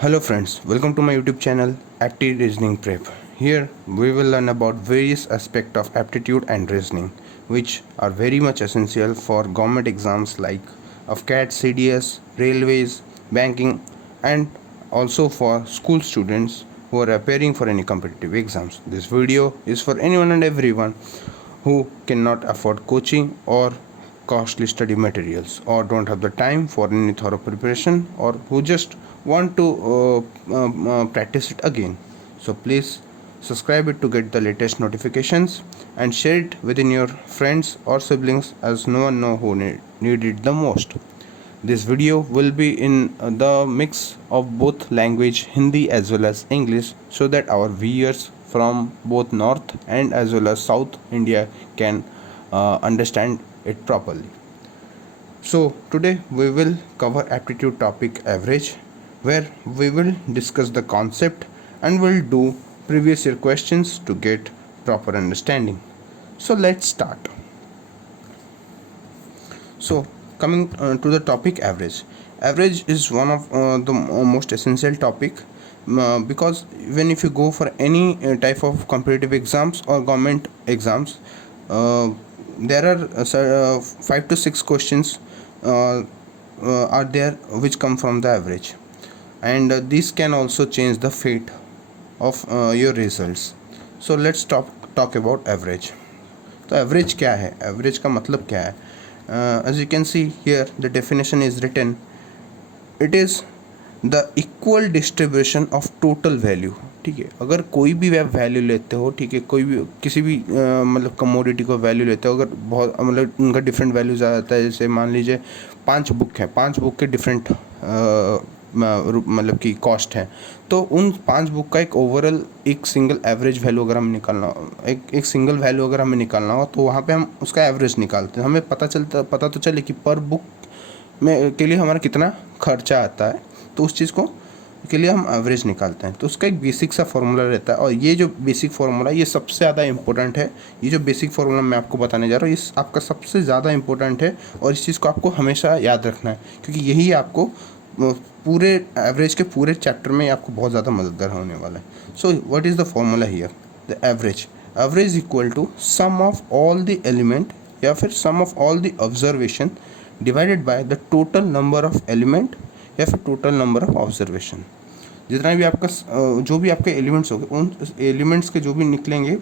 Hello friends, welcome to my YouTube channel Active Reasoning Prep. Here we will learn about various aspects of aptitude and reasoning which are very much essential for government exams like of CAT, CDS, railways, banking and also for school students who are appearing for any competitive exams. This video is for anyone and everyone who cannot afford coaching or costly study materials or don't have the time for any thorough preparation or who just want to practice it again. So please subscribe it to get the latest notifications and share it within your friends or siblings as no one know who need it the most. This video will be in the mix of both language Hindi as well as English so that our viewers from both North and as well as South India can understand it properly. So today we will cover aptitude topic average where we will discuss the concept and will do previous year questions to get proper understanding. So let's start. So coming to the topic average. Average is one of the most essential topic because when if you go for any type of competitive exams or government exams, there are 5 to 6 questions are there which come from the average, and these can also change the fate of your results. So let's talk about average. तो average क्या है, average का मतलब क्या है? As you can see here the definition is written, it is the equal distribution of total value. ठीक है, अगर कोई भी आप वैल्यू लेते हो, ठीक है, कोई भी किसी भी मतलब कमोडिटी को वैल्यू लेते हो, अगर बहुत मतलब उनका डिफरेंट वैल्यूज आ जाता है. जैसे मान लीजिए 5 बुक है, 5 बुक के डिफरेंट मतलब की कॉस्ट है, तो उन 5 बुक का एक ओवरऑल एक सिंगल एवरेज वैल्यू अगर हमें निकालना हो, एक सिंगल वैल्यू अगर हमें निकालना हो, तो वहाँ पे हम उसका एवरेज निकालते हैं. हमें पता तो चले कि पर बुक में के लिए हमारा कितना खर्चा आता है, तो उस चीज़ को के लिए हम एवरेज निकालते हैं. तो उसका एक बेसिक सा फॉर्मूला रहता है, और ये जो बेसिक फार्मूला ये सबसे ज़्यादा इंपॉर्टेंट है. ये जो बेसिक फार्मूला मैं आपको बताने जा रहा हूँ, ये आपका सबसे ज़्यादा इंपॉर्टेंट है और इस चीज़ को आपको हमेशा याद रखना है, क्योंकि यही आपको पूरे एवरेज के पूरे चैप्टर में आपको बहुत ज़्यादा मददगार होने वाला है. So what is the formula here? The average equal to sum of all the element या फिर sum of all the observation divided by the total number of element या फिर टोटल नंबर ऑफ ऑब्जर्वेशन. जितना भी आपका जो भी आपके एलिमेंट्स होंगे, उन एलिमेंट्स के जो भी निकलेंगे,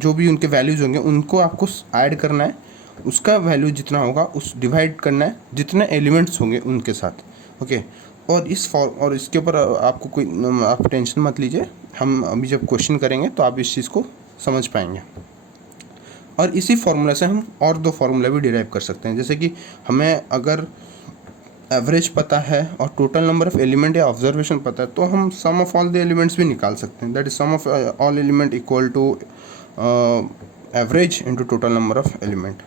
जो भी उनके वैल्यूज़ होंगे, उनको आपको ऐड करना है. उसका वैल्यू जितना होगा उस डिवाइड करना है जितने एलिमेंट्स होंगे उनके साथ. ओके, और इसके ऊपर आपको कोई आप टेंशन मत लीजिए. हम अभी जब क्वेश्चन करेंगे तो आप इस चीज़ को समझ पाएंगे. और इसी फार्मूला से हम और 2 फार्मूला भी डिराइव कर सकते हैं. जैसे कि हमें अगर एवरेज पता है और टोटल नंबर ऑफ एलिमेंट या ऑब्जर्वेशन पता है, तो हम sum of all the elements भी निकाल सकते हैं. That is sum of all element equal to average into total number of element.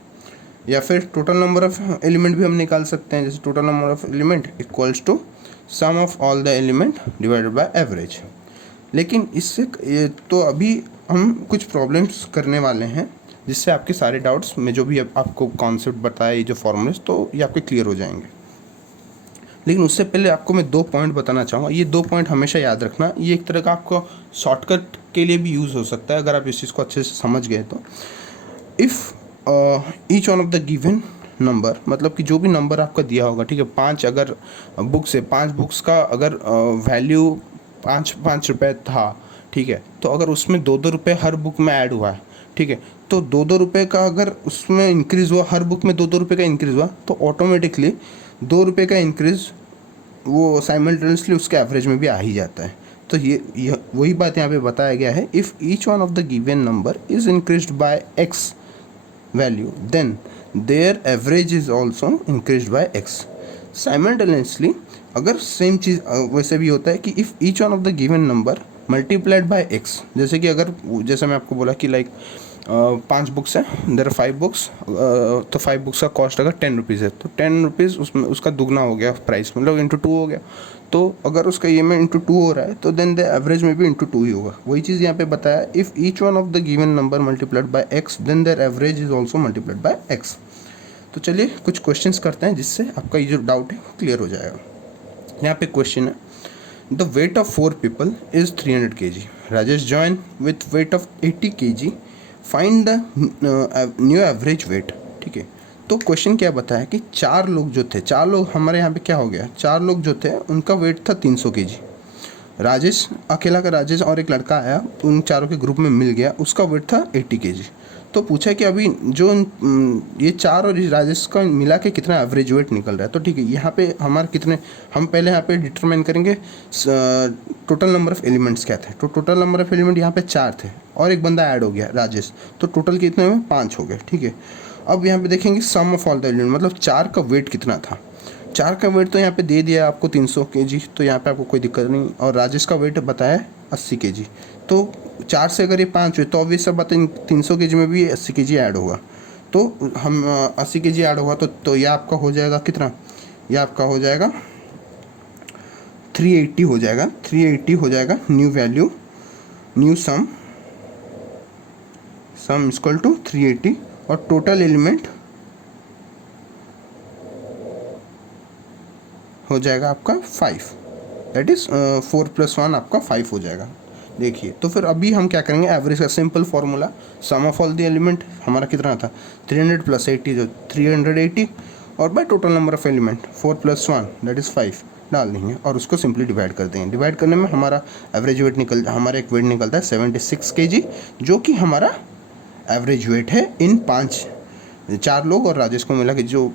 या फिर टोटल नंबर ऑफ एलिमेंट भी हम निकाल सकते हैं, जैसे total number of element equals to sum of all the element divided by average. लेकिन इससे तो अभी हम कुछ प्रॉब्लम्स करने वाले हैं जिससे आपके सारे डाउट्स में जो भी आपको कॉन्सेप्ट बताया, ये जो फॉर्मूलेस, तो ये आपके क्लियर हो जाएंगे. लेकिन उससे पहले आपको मैं 2 पॉइंट बताना चाहूँगा. ये 2 पॉइंट हमेशा याद रखना. ये एक तरह का आपको शॉर्टकट के लिए भी यूज़ हो सकता है अगर आप इस चीज़ को अच्छे से समझ गए तो. If each one of the given number, मतलब कि जो भी नंबर आपका दिया होगा, ठीक है, 5 अगर बुक्स है, 5 बुक्स का अगर वैल्यू 5 रुपये था, ठीक है, तो अगर उसमें 2 रुपये हर बुक में ऐड हुआ है, ठीक है, तो 2 रुपये का अगर उसमें इंक्रीज़ हुआ, हर बुक में 2 रुपये का इंक्रीज़ हुआ, तो ऑटोमेटिकली 2 रुपये का इंक्रीज़ वो साइमल्टेनियसली उसके एवरेज में भी आ ही जाता है. तो ये वही बात यहाँ पे बताया गया है. If each one of the given number is increased by x value, then their average is also increased by x. Simultaneously, अगर सेम चीज़ वैसे भी होता है कि if each one of the given number multiplied by x, जैसे कि अगर जैसे मैं आपको बोला कि लाइक 5 बुक्स हैं, देयर आर 5 बुक्स, तो 5 बुक्स का कॉस्ट अगर 10 रुपीज़ है, तो 10 रुपीज़ उसमें उसका दुगना हो गया प्राइस, मतलब इंटू 2 हो गया. तो अगर उसका ये में इंटू 2 हो रहा है, तो देन द एवरेज में भी इंटू 2 ही होगा. वही चीज़ यहाँ पे बताया, if each one of the given number multiplied by X, then there average is also multiplied by X. तो चलिए कुछ क्वेश्चंस करते हैं जिससे आपका ये जो डाउट है वो क्लियर हो जाएगा. यहाँ पे क्वेश्चन है, the weight of 4 people is 300 kg, Rajesh join with weight of 80 kg, find the new average weight. ठीक है, तो क्वेश्चन क्या बताया कि 4 लोग जो थे, 4 लोग हमारे यहाँ पे क्या हो गया, 4 लोग जो थे उनका वेट था 300 kg, राजेश अकेला का राजेश और एक लड़का आया उन चारों के ग्रुप में मिल गया, उसका वेट था 80 kg। तो पूछा कि अभी जो ये 4 और राजेश का मिला के कितना एवरेज वेट निकल रहा है। तो ठीक है, यहाँ पे हमारे कितने, हम पहले यहाँ पे डिटरमाइन करेंगे टोटल नंबर ऑफ एलिमेंट्स क्या थे। तो टोटल नंबर ऑफ एलिमेंट यहाँ पे 4 थे और एक बंदा ऐड हो गया राजेश, तो टोटल कितने हुए, 5 हो गए। ठीक है, अब यहाँ पे देखेंगे सम ऑफ ऑल द एलिमेंट, मतलब 4 का वेट कितना था। 4 का वेट तो यहाँ पे दे दिया आपको 300 kg, तो यहाँ पे आपको कोई दिक्कत नहीं। और राजेश का वेट बताया 80 kg, तो 4 से अगर ये 5 हुए तो ऑब्वियस सब बात है 300 kg में भी 80 kg ऐड होगा। तो हम 80 kg ऐड होगा तो यह आपका हो जाएगा कितना, यह आपका हो जाएगा 380 हो जाएगा, 380 हो जाएगा new value, new sum equal to 380। और टोटल एलिमेंट हो जाएगा आपका 5, दैट इज़ 4 + 1 आपका 5 हो जाएगा। देखिए, तो फिर अभी हम क्या करेंगे, एवरेज का simple formula, sum of all the element हमारा कितना था 300 + 80 जो 380, और by total number of element 4 + 1 that is 5 डाल देंगे और उसको सिंपली डिवाइड कर देंगे। डिवाइड करने में हमारा एवरेज वेट हमारा एक वेट निकलता है 76 kg, जो कि हमारा एवरेज वेट है इन 4 लोग और राजेश को मिला कि जो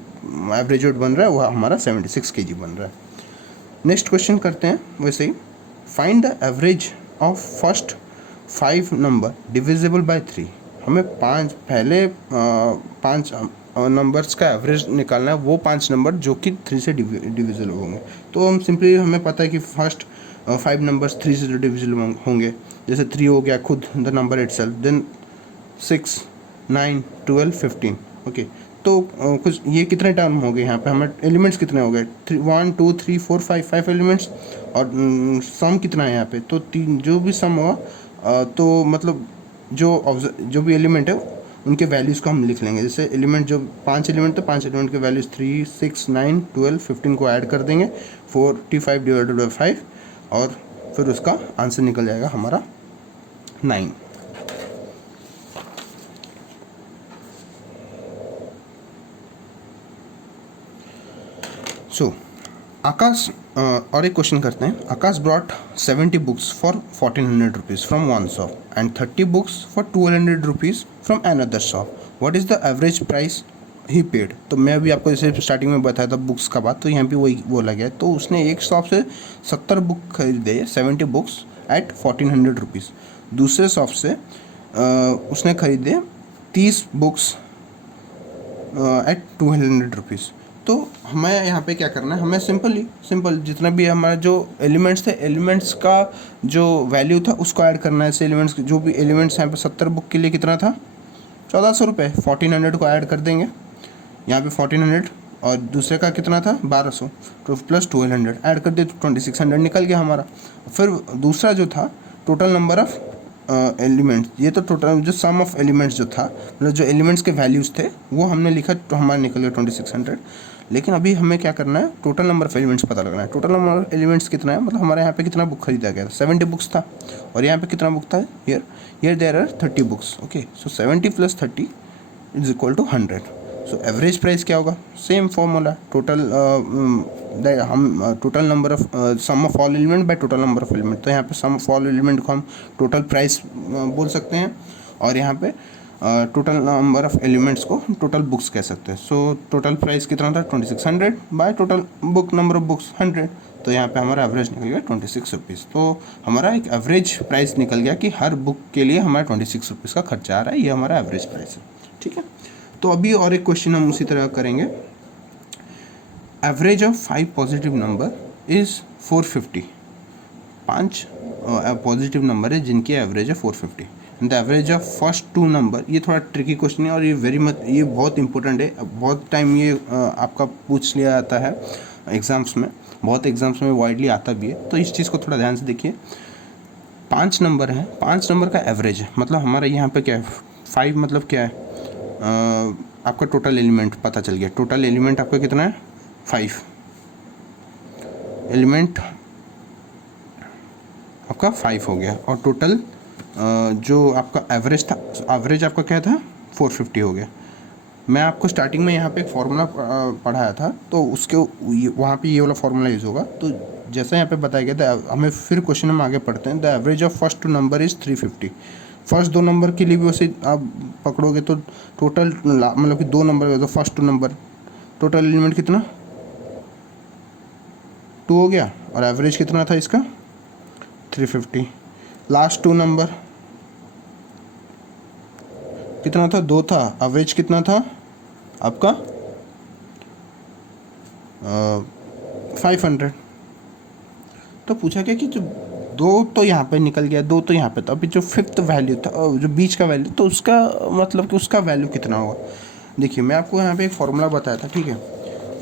एवरेज वेट बन रहा है वह हमारा 76 kg बन रहा है। नेक्स्ट क्वेश्चन करते हैं वैसे ही, find the average of first 5 number divisible by 3। हमें पहले 5 नंबर्स का एवरेज निकालना है, वो 5 नंबर जो कि 3 से डिविजिबल होंगे। तो हम सिंपली, हमें पता है कि फर्स्ट 5 नंबर्स 3 से डिविजिबल होंगे, जैसे 3 हो गया खुद the number itself, then 6, 9, 12, 15। Okay, तो कुछ ये कितने टर्म हो गए, यहाँ पे हमें एलिमेंट्स कितने हो गए 1 2 3 4 5 एलिमेंट्स, और सम कितना है यहाँ पे, तो 3 जो भी सम हुआ तो मतलब जो भी एलिमेंट है उनके वैल्यूज़ को हम लिख लेंगे। जैसे एलिमेंट जो 5 एलिमेंट, तो 5 एलिमेंट के वैल्यूज़ 3, 6, 9, 12, 15 को ऐड कर देंगे, 45 डिवाइडेड बाई 5, और फिर उसका आंसर निकल जाएगा हमारा 9। सो आकाश, और एक क्वेश्चन करते हैं। Akash brought 70 books for 1400 rupees from one shop and 30 books for 1200 rupees from another shop, what is the average price he paid. तो मैं अभी आपको जैसे स्टार्टिंग में बताया था बुक्स का बात, तो यहाँ पे वही बोला गया है। तो उसने एक शॉप से 70 बुक खरीदे, 70 बुक्स एट 1400 रुपीज़। दूसरे शॉप से उसने खरीदे 30 बुक्स एट 200 रुपीज़। तो हमें यहाँ पे क्या करना है, हमें सिंपल जितना भी हमारा जो एलिमेंट्स थे, एलिमेंट्स का जो वैल्यू था उसको ऐड करना है। ऐसे एलिमेंट्स जो भी एलिमेंट्स यहाँ पे 70 बुक के लिए कितना था 1400 रुपये, 1400 को ऐड कर देंगे यहाँ पे 1400, और दूसरे का कितना था 1200, तो प्लस 1200 ऐड कर दे तो 2600 निकल गया हमारा। फिर दूसरा जो था टोटल नंबर ऑफ एलिमेंट्स, ये तो टोटल जो सम ऑफ एलिमेंट्स जो था, मतलब जो एलिमेंट्स के वैल्यूज़ थे वो हमने लिखा, तो हमारा निकल गया 2600। लेकिन अभी हमें क्या करना है, टोटल नंबर ऑफ एलिमेंट्स पता लगना है। टोटल नंबर ऑफ एलिमेंट्स कितना है, मतलब हमारे यहाँ पे कितना बुक खरीदा गया था 70 बुक्स था, और यहाँ पे कितना बुक था, here there are 30 books. Okay, so 70 + 30 is equal to 100। So average price क्या होगा, same formula, total total number of sum of all element by total number of element. तो यहाँ पे सम ऑफ ऑल एलिमेंट को हम total price बोल सकते हैं, और यहाँ पे टोटल नंबर ऑफ एलिमेंट्स को टोटल बुक्स कह सकते हैं। सो टोटल प्राइस कितना था 2600 by total book number of books 100, तो यहाँ पे हमारा एवरेज निकल गया 26 रुपीज़। तो हमारा एक एवरेज प्राइस निकल गया कि हर बुक के लिए हमारा 26 रुपीज़ का खर्चा आ रहा है, ये हमारा एवरेज प्राइस है। ठीक है, तो अभी और एक क्वेश्चन हम उसी तरह करेंगे। Average of 5 positive number is 450। 5 positive number है जिनकी एवरेज है 450। The average of first 2 number, ये थोड़ा ट्रिकी क्वेश्चन है और ये बहुत इंपॉर्टेंट है। बहुत टाइम ये आपका पूछ लिया जाता है एग्ज़ाम्स में, बहुत एग्ज़ाम्स में वाइडली आता भी है, तो इस चीज़ को थोड़ा ध्यान से देखिए। 5 नंबर है, 5 नंबर का एवरेज है, मतलब हमारा यहाँ पे क्या है 5 मतलब क्या है, आपका टोटल एलिमेंट पता चल गया। टोटल एलिमेंट आपका कितना है 5, एलिमेंट आपका 5 हो गया, और टोटल जो आपका एवरेज था, एवरेज आपका क्या था 450 हो गया। मैं आपको स्टार्टिंग में यहाँ पे एक फार्मूला पढ़ाया था, तो उसके वहाँ पे ये वाला फार्मूला यूज़ होगा। तो जैसा यहाँ पे बताया गया था, हमें फिर क्वेश्चन में आगे पढ़ते हैं। The average of first two number is 350। First दो नंबर के लिए भी वैसे आप पकड़ोगे तो टोटल मतलब कि दो नंबर तो first two number total element कितना 2 हो गया, और एवरेज कितना था इसका 350। लास्ट टू नंबर कितना था 2 था, एवरेज कितना था आपका 500। तो पूछा क्या कि जो 2 तो यहाँ पे निकल गया, 2 तो यहाँ पे था, अभी जो फिफ्थ वैल्यू था जो बीच का वैल्यू, तो उसका मतलब कि उसका वैल्यू कितना होगा। देखिए मैं आपको यहाँ पे एक फॉर्मूला बताया था, ठीक है।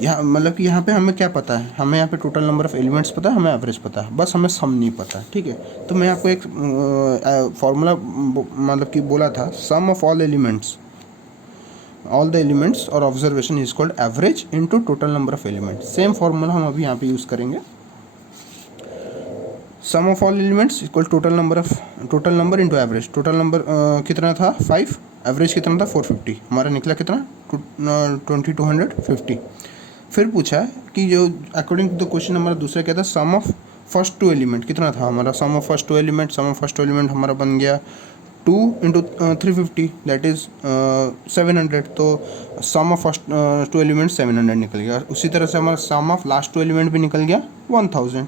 यहाँ मतलब कि यहाँ पे हमें क्या पता है, हमें यहाँ पे टोटल नंबर ऑफ़ एलिमेंट्स पता है, हमें एवरेज पता है, बस हमें सम नहीं पता है, ठीक है। तो मैं आपको एक फार्मूला मतलब कि बोला था, sum of all elements, all the elements और observation is called average into total number of elements. Same formula हम अभी यहाँ पे यूज़ करेंगे। Sum of all elements equal total number into average. Total number कितना था 5, एवरेज कितना था 450, हमारा निकला कितना 2250। फिर पूछा कि जो अकॉर्डिंग टू द क्वेश्चन हमारा दूसरा क्या था, sum of first two element कितना था हमारा, सम ऑफ फर्स्ट टू एलिमेंट हमारा बन गया 2 इंटू 350 दैट इज़ 700। तो sum of first two element 700 निकल गया। उसी तरह से हमारा सम ऑफ लास्ट टू एलिमेंट भी निकल गया 1000,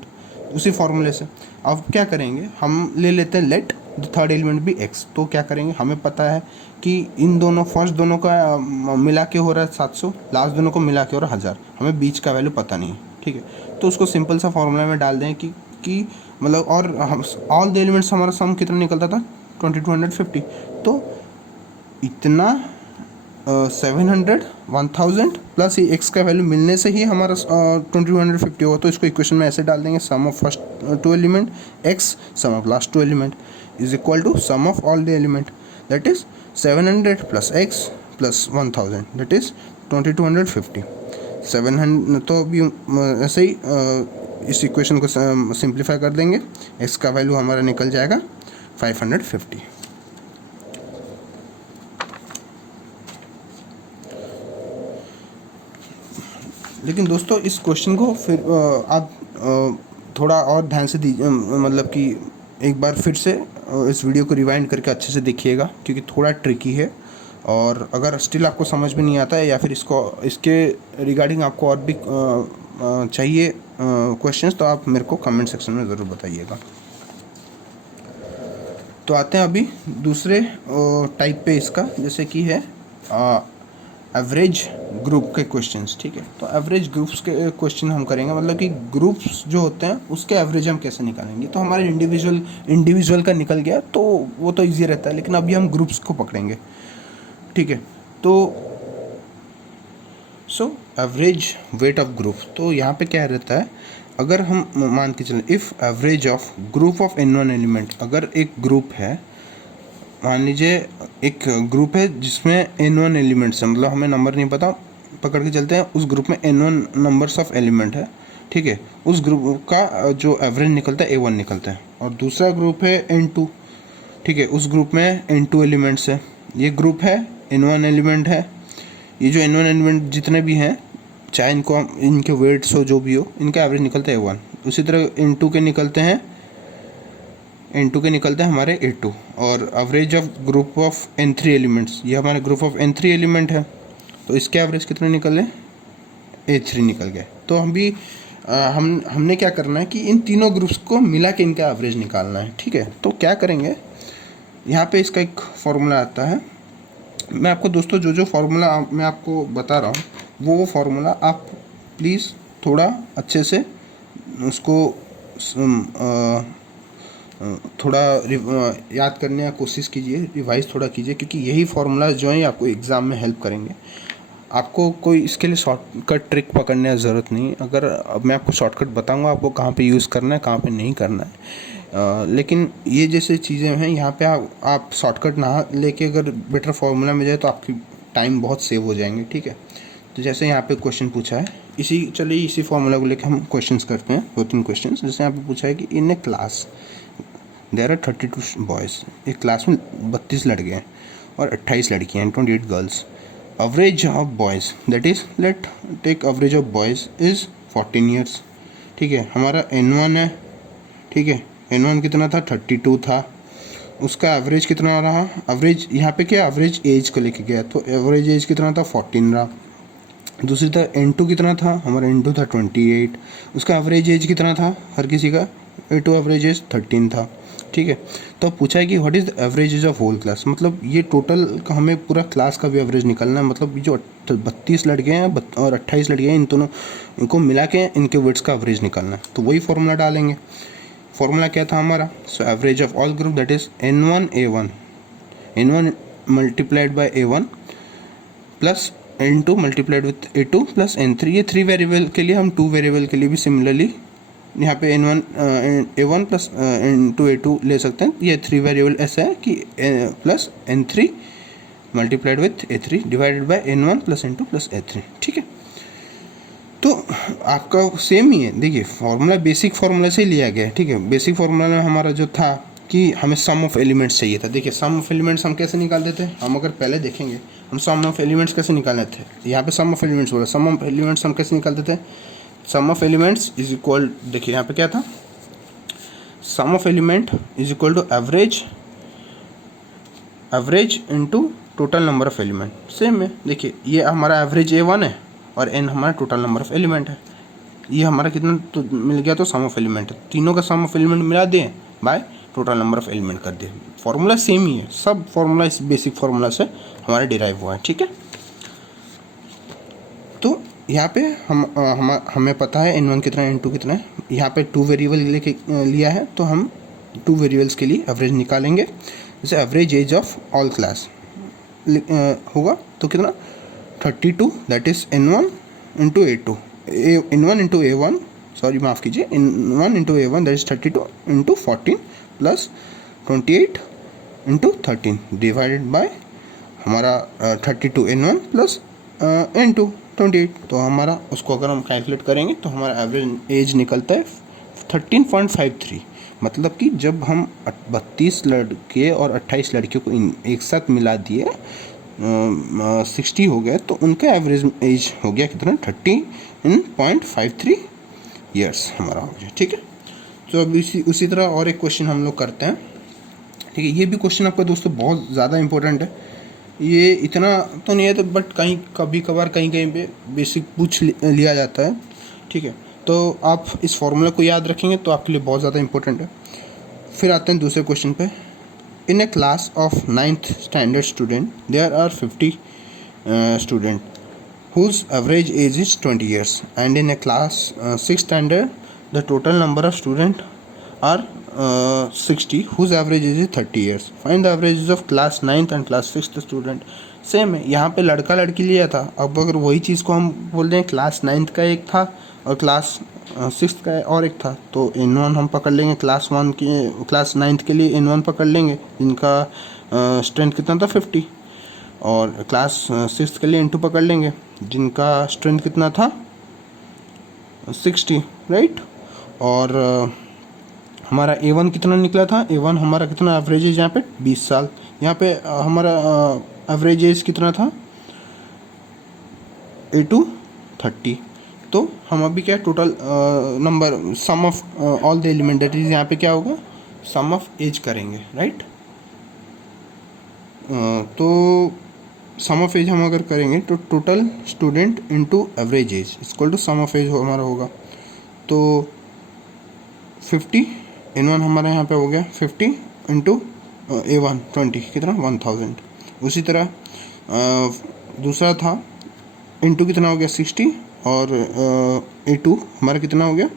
उसी फॉर्मूले से। अब क्या करेंगे, हम ले लेते हैं लेट द थर्ड एलिमेंट भी x। तो क्या करेंगे, हमें पता है कि इन दोनों फर्स्ट दोनों का मिला के हो रहा है 700, लास्ट दोनों को मिला के हो रहा है 1000, हमें बीच का वैल्यू पता नहीं है, ठीक है। तो उसको सिंपल सा फॉर्मूला में डाल दें कि मतलब, और हम ऑल द एलिमेंट्स हमारा सम कितना निकलता था 2250। तो इतना 700 1000 प्लस ये एक्स का वैल्यू मिलने से ही हमारा 2250 होगा। तो इसको इक्वेशन में ऐसे डाल देंगे, sum of first two element x sum of last two element is equal to sum of all the element that is 700 plus x plus 1000 that is 2250। 700 तो अभी ऐसे ही इस इक्वेशन को सिंप्लीफाई कर देंगे, एक्स का वैल्यू हमारा निकल जाएगा 550। लेकिन दोस्तों इस क्वेश्चन को फिर आप थोड़ा और ध्यान से दीजिए, मतलब कि एक बार फिर से इस वीडियो को रिवाइंड करके अच्छे से देखिएगा, क्योंकि थोड़ा ट्रिकी है। और अगर स्टिल आपको समझ में नहीं आता है, या फिर इसके रिगार्डिंग आपको और भी चाहिए क्वेश्चंस, तो आप मेरे को कमेंट सेक्शन में ज़रूर बताइएगा। तो आते हैं अभी दूसरे टाइप पे इसका, जैसे कि है एवरेज ग्रुप के क्वेश्चंस, ठीक है। तो एवरेज ग्रुप्स के क्वेश्चन हम करेंगे, मतलब कि ग्रुप्स जो होते हैं उसके एवरेज हम कैसे निकालेंगे। तो हमारे इंडिविजुअल का निकल गया तो वो तो इजी रहता है, लेकिन अभी हम ग्रुप्स को पकड़ेंगे, ठीक है। तो एवरेज वेट ऑफ ग्रुप, तो यहाँ पे क्या रहता है, अगर हम मान के चलें if average of group of n1 element, अगर एक ग्रुप है, मान लीजिए एक ग्रुप है जिसमें n1 एलिमेंट्स है, मतलब हमें नंबर नहीं पता, पकड़ के चलते हैं उस ग्रुप में n1 नंबर्स ऑफ एलिमेंट है, ठीक है। उस ग्रुप का जो एवरेज निकलता है a1 निकलता है। और दूसरा ग्रुप है n2, ठीक है, उस ग्रुप में n2 एलिमेंट्स है। ये ग्रुप है n1 एलिमेंट है, ये जो n1 एलिमेंट जितने भी हैं, चाहे इनके वेट्स हो जो भी हो, इनका एवरेज निकलता है a1। उसी तरह n2 के निकलते हैं हमारे a2। और average of group of n3 elements, ये हमारे ग्रुप ऑफ n3 एलिमेंट है, तो इसके एवरेज कितने निकले a3 निकल गए। तो हमने क्या करना है कि इन तीनों ग्रुप्स को मिला के इनका एवरेज निकालना है, ठीक है। तो क्या करेंगे, यहाँ पे इसका एक फॉर्मूला आता है। मैं आपको दोस्तों जो फार्मूला मैं आपको बता रहा हूँ वो फार्मूला आप प्लीज़ थोड़ा अच्छे से उसको थोड़ा याद करने की कोशिश कीजिए, रिवाइज थोड़ा कीजिए, क्योंकि यही फार्मूला जो है आपको एग्ज़ाम में हेल्प करेंगे। आपको कोई इसके लिए शॉर्टकट ट्रिक पकड़ने की ज़रूरत नहीं। अगर मैं आपको शॉर्टकट बताऊंगा आपको कहाँ पे यूज़ करना है, कहाँ पे नहीं करना है, लेकिन ये जैसे चीज़ें हैं यहाँ पे आप शॉर्टकट ना लेके अगर बेटर फार्मूला में जाए तो आपकी टाइम बहुत सेव हो जाएंगे, ठीक है। तो जैसे यहाँ पे क्वेश्चन पूछा है चलिए इसी फॉर्मूला को लेकर हम क्वेश्चंस करते हैं, 2-3 क्वेश्चंस। जैसे यहाँ पे पूछा है कि in a class there are 32 boys, एक क्लास में 32 लड़के हैं और 28 लड़कियाँ हैं, 28 girls. Average of boys, that is let take average of boys is 14 years. ठीक है, हमारा N1 है, ठीक है, N1 कितना था, 32 था। उसका एवरेज कितना रहा, एवरेज यहाँ पे क्या एवरेज एज को लेके गया, तो एवरेज एज कितना था, 14 रहा। दूसरी तरह N2 कितना था, हमारा N2 था 28, उसका एवरेज एज कितना था हर किसी का, A2 एवरेज एज 13 था। ठीक है, तो पूछा है कि what is the average age of whole class, मतलब ये टोटल का हमें पूरा क्लास का भी एवरेज निकालना है। मतलब जो 32 लड़के हैं और 28 लड़के हैं, इन दोनों इनको मिला के इनके वेट्स का एवरेज निकालना है। तो वही फॉर्मूला डालेंगे। फॉर्मूला क्या था हमारा, so average of all group that is N1 multiplied by A1 plus N2 multiplied with A2 plus N3। ये 3 वेरिएबल के लिए, हम 2 वेरिएबल के लिए भी सिमिलरली यहाँ पे N1 A1 plus N2 A2 ले सकते हैं। ये 3 वेरिएबल ऐसा है कि plus N3 multiplied with A3 divided by N1 plus N2 plus A3। ठीक है, तो आपका सेम ही है। देखिए फॉर्मूला बेसिक फार्मूला से ही लिया गया है। ठीक है, बेसिक फार्मूला में हमारा जो था कि हमें सम ऑफ एलिमेंट्स चाहिए था। देखिए सम ऑफ एलिमेंट्स हम कैसे निकालते थे, हम अगर पहले देखेंगे हम सम ऑफ एलिमेंट्स कैसे निकालते थे। यहाँ पे सम ऑफ एलिमेंट्स बोला, सम ऑफ एलिमेंट्स हम कैसे निकालते थे, sum of elements is equal, देखिए यहाँ पे क्या था, sum of element is equal to average into total number of element. Same है, देखिए ये हमारा एवरेज A1 है और N हमारा टोटल नंबर ऑफ एलिमेंट है। ये हमारा कितना तो मिल गया, तो सम ऑफ एलिमेंट है, तीनों का सम ऑफ एलिमेंट मिला दिए bye total number of element कर दिए। फॉर्मूला सेम ही है, सब फॉर्मूला इस बेसिक फार्मूला से हमारा डिराइव हुआ है। ठीक है, तो यहाँ पे हमें पता है N1 कितना है, N2 कितना है। यहाँ पे 2 वेरिएबल लेके लिया है, तो हम 2 वेरिएबल्स के लिए एवरेज निकालेंगे। जैसे average age of all class होगा तो कितना, 32, that is N1 into A2, N1 into A1, sorry माफ़ कीजिए, N1 into A1 that is 32 into 14 plus 28 into 13 divided by हमारा 32 N1 प्लस N2 28। तो हमारा उसको अगर हम कैलकुलेट करेंगे तो हमारा एवरेज एज निकलता है 13.53। मतलब कि जब हम 32 लड़के और 28 लड़कियों को एक साथ मिला दिए 60 हो गया, तो उनका एवरेज एज हो गया कितना, 13.53 ईयर्स हमारा हो गया। ठीक है, तो अब उसी तरह और एक क्वेश्चन हम लोग करते हैं। ठीक है, ये भी क्वेश्चन आपका दोस्तों बहुत ज़्यादा इंपॉर्टेंट है। ये इतना तो नहीं है, तो बट कहीं कभी कभार कहीं कहीं पे बेसिक पूछ लिया जाता है। ठीक है, तो आप इस फॉर्मूला को याद रखेंगे तो आपके लिए बहुत ज़्यादा इंपॉर्टेंट है। फिर आते हैं दूसरे क्वेश्चन पे। In a class of 9th standard student there are 50 student whose average age is 20 years, and in a class 6th standard the total number of students are 60 whose average age is 30 years. Find the averages of class 9th and class 6th student. Same है, यहाँ पे लड़का लड़की लिया था। अब अगर वही चीज़ को हम बोल दें क्लास 9th का एक था और क्लास 6th का और एक था, तो N1 हम पकड़ लेंगे, क्लास 9th के लिए N1 पकड़ लेंगे जिनका स्ट्रेंथ कितना था 50, और क्लास 6th के लिए N2 पकड़ लेंगे जिनका स्ट्रेंथ कितना था 60, राइट। और हमारा A1 कितना निकला था, A1 हमारा कितना एवरेज एज यहाँ पे 20 साल। यहाँ पे हमारा एवरेज एज कितना था A2 30। तो हम अभी क्या total number sum of all the element that is, यहाँ पे क्या होगा सम ऑफ एज करेंगे, राइट। तो सम ऑफ एज हम अगर करेंगे तो total student into average age equal to sum of age हमारा होगा। तो 50 N1 हमारा यहाँ पे हो गया 50 इंटू A1 20 कितना 1000। उसी तरह दूसरा था इंटू कितना हो गया 60 और A2 हमारा कितना हो गया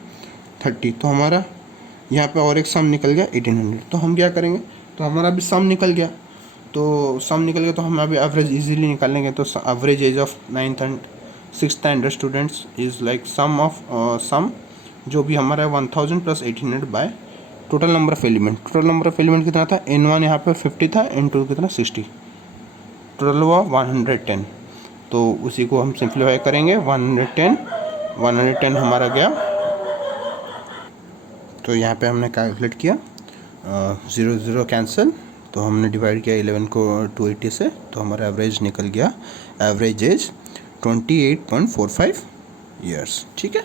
30। तो हमारा यहाँ पे और एक सम निकल गया 1800। तो हम क्या करेंगे, तो हमारा भी सम निकल गया, तो सम निकल गया तो हम अभी एवरेज इजीली निकालेंगे। तो average age of 9th and 6th standard students is like sum of sum जो भी हमारा है 1000 plus 1800 by total number of element. Total number of element कितना था, N1 यहाँ पे 50 था, N2 कितना 60, टोटल हुआ 110। तो उसी को हम सिंप्लीफाई करेंगे, 110 110 हमारा गया, तो यहाँ पे हमने कैलकुलेट किया, 0 0 कैंसिल, तो हमने डिवाइड किया 11 को 280 से, तो हमारा एवरेज निकल गया, एवरेज एज 28.45 ईयर्स। ठीक है,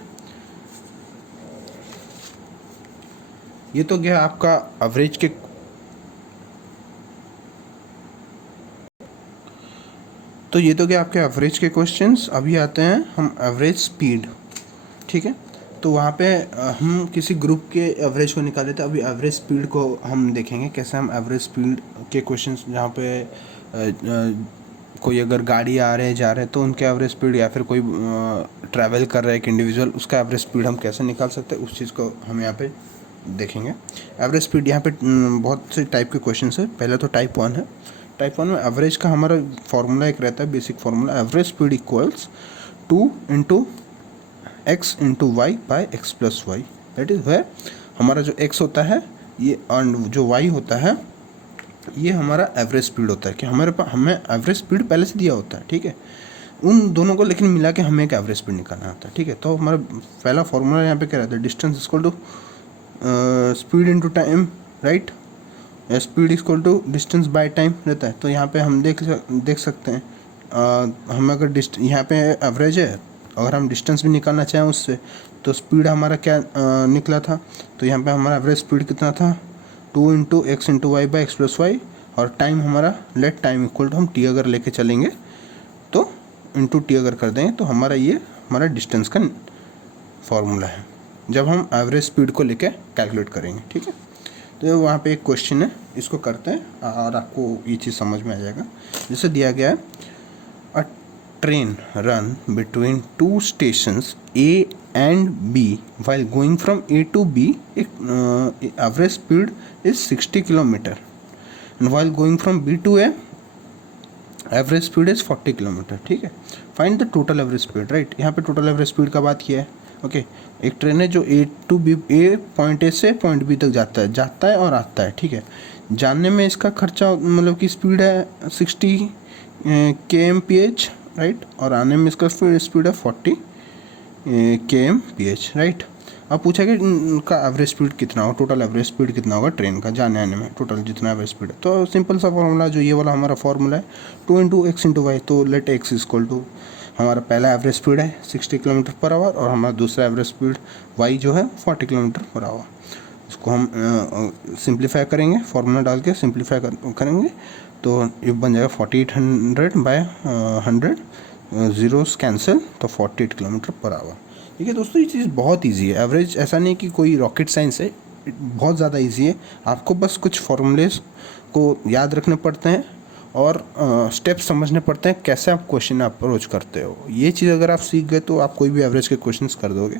ये तो गया आपका एवरेज के, तो ये तो गया आपके एवरेज के क्वेश्चंस। अभी आते हैं हम एवरेज स्पीड। ठीक है, तो वहाँ पे हम किसी ग्रुप के एवरेज को निकाले थे, अभी एवरेज स्पीड को हम देखेंगे कैसे हम एवरेज स्पीड के क्वेश्चंस, जहाँ पे कोई अगर गाड़ी आ रहे जा रहे हैं तो उनके एवरेज स्पीड, या फिर कोई ट्रैवल कर रहा है एक इंडिविजुअल, उसका एवरेज स्पीड हम कैसे निकाल सकते हैं, उस चीज़ को हम यहाँ पे देखेंगे। एवरेज स्पीड यहाँ पे बहुत से टाइप के क्वेश्चन है। पहले तो टाइप 1 है। टाइप 1 में एवरेज का हमारा फॉर्मूला एक रहता है, basic formula, average speed equals 2 into x into Y by X plus Y. That is where हमारा जो x होता है ये, और जो y होता है ये हमारा एवरेज स्पीड होता है, कि हमारे पास हमें एवरेज स्पीड पहले से दिया होता है। ठीक है, उन दोनों को लेकिन मिला के हमें एक एवरेज स्पीड निकालना होता है। ठीक है, तो हमारा पहला फॉर्मूला यहाँ पे क्या रहता है, distance equal to speed into time, right, या speed equal to distance by time रहता है। तो यहाँ पे हम देख सकते हैं, हम अगर यहाँ पे एवरेज है, अगर हम डिस्टेंस भी निकालना चाहें उससे, तो स्पीड हमारा क्या निकला था, तो यहाँ पे हमारा एवरेज स्पीड कितना था, 2 into X into Y by X plus Y, और टाइम हमारा, लेट टाइम इक्वल टू हम टी अगर लेके चलेंगे तो इंटू टी अगर कर देंगे तो हमारा ये हमारा डिस्टेंस का फॉर्मूला है, जब हम एवरेज स्पीड को लेके कैलकुलेट करेंगे। ठीक है, तो वहाँ पे एक क्वेश्चन है, इसको करते हैं और आपको ये चीज़ समझ में आ जाएगा। जैसे दिया गया है, अ train run between 2 stations A and B while going from A to B, average speed is 60 kilometre, and while going from B to A, average speed is 40 kilometre. ठीक है, find the total average speed, right. यहाँ पे total average speed का बात किया है। Okay, एक train है जो A to B, A point A से पॉइंट बी तक जाता है और आता है। ठीक है, जानने में इसका खर्चा, मतलब कि स्पीड है 60 kmph, राइट, और आने में इसका स्पीड है 40 kmph, राइट। अब पूछा कि उनका एवरेज स्पीड कितना होगा, टोटल एवरेज स्पीड कितना होगा ट्रेन का जाने आने में, टोटल जितना एवरेज स्पीड है। तो सिंपल सा फॉर्मूला जो ये वाला हमारा फॉर्मूला है, 2 इंटू एक्स इंटू वाई, तो लेट एक्स इक्वल टू, हमारा पहला एवरेज स्पीड है 60 किलोमीटर पर आवर, और हमारा दूसरा एवरेज स्पीड वाई जो है 40 किलोमीटर पर आवर। इसको हम सिंप्लीफाई करेंगे, फार्मूला डाल के सिंप्लीफाई करेंगे, तो ये बन जाएगा 4800 बाय 100, जीरोस कैंसिल, तो 48 किलोमीटर पर आवर। ठीक है दोस्तों, ये चीज़ बहुत इजी है। एवरेज ऐसा नहीं कि कोई रॉकेट साइंस है, बहुत ज़्यादा इजी है। आपको बस कुछ फॉर्मूलेस को याद रखने पड़ते हैं और स्टेप्स समझने पड़ते हैं, कैसे आप क्वेश्चन अप्रोच करते हो। ये चीज़ अगर आप सीख गए तो आप कोई भी एवरेज के क्वेश्चंस कर दोगे,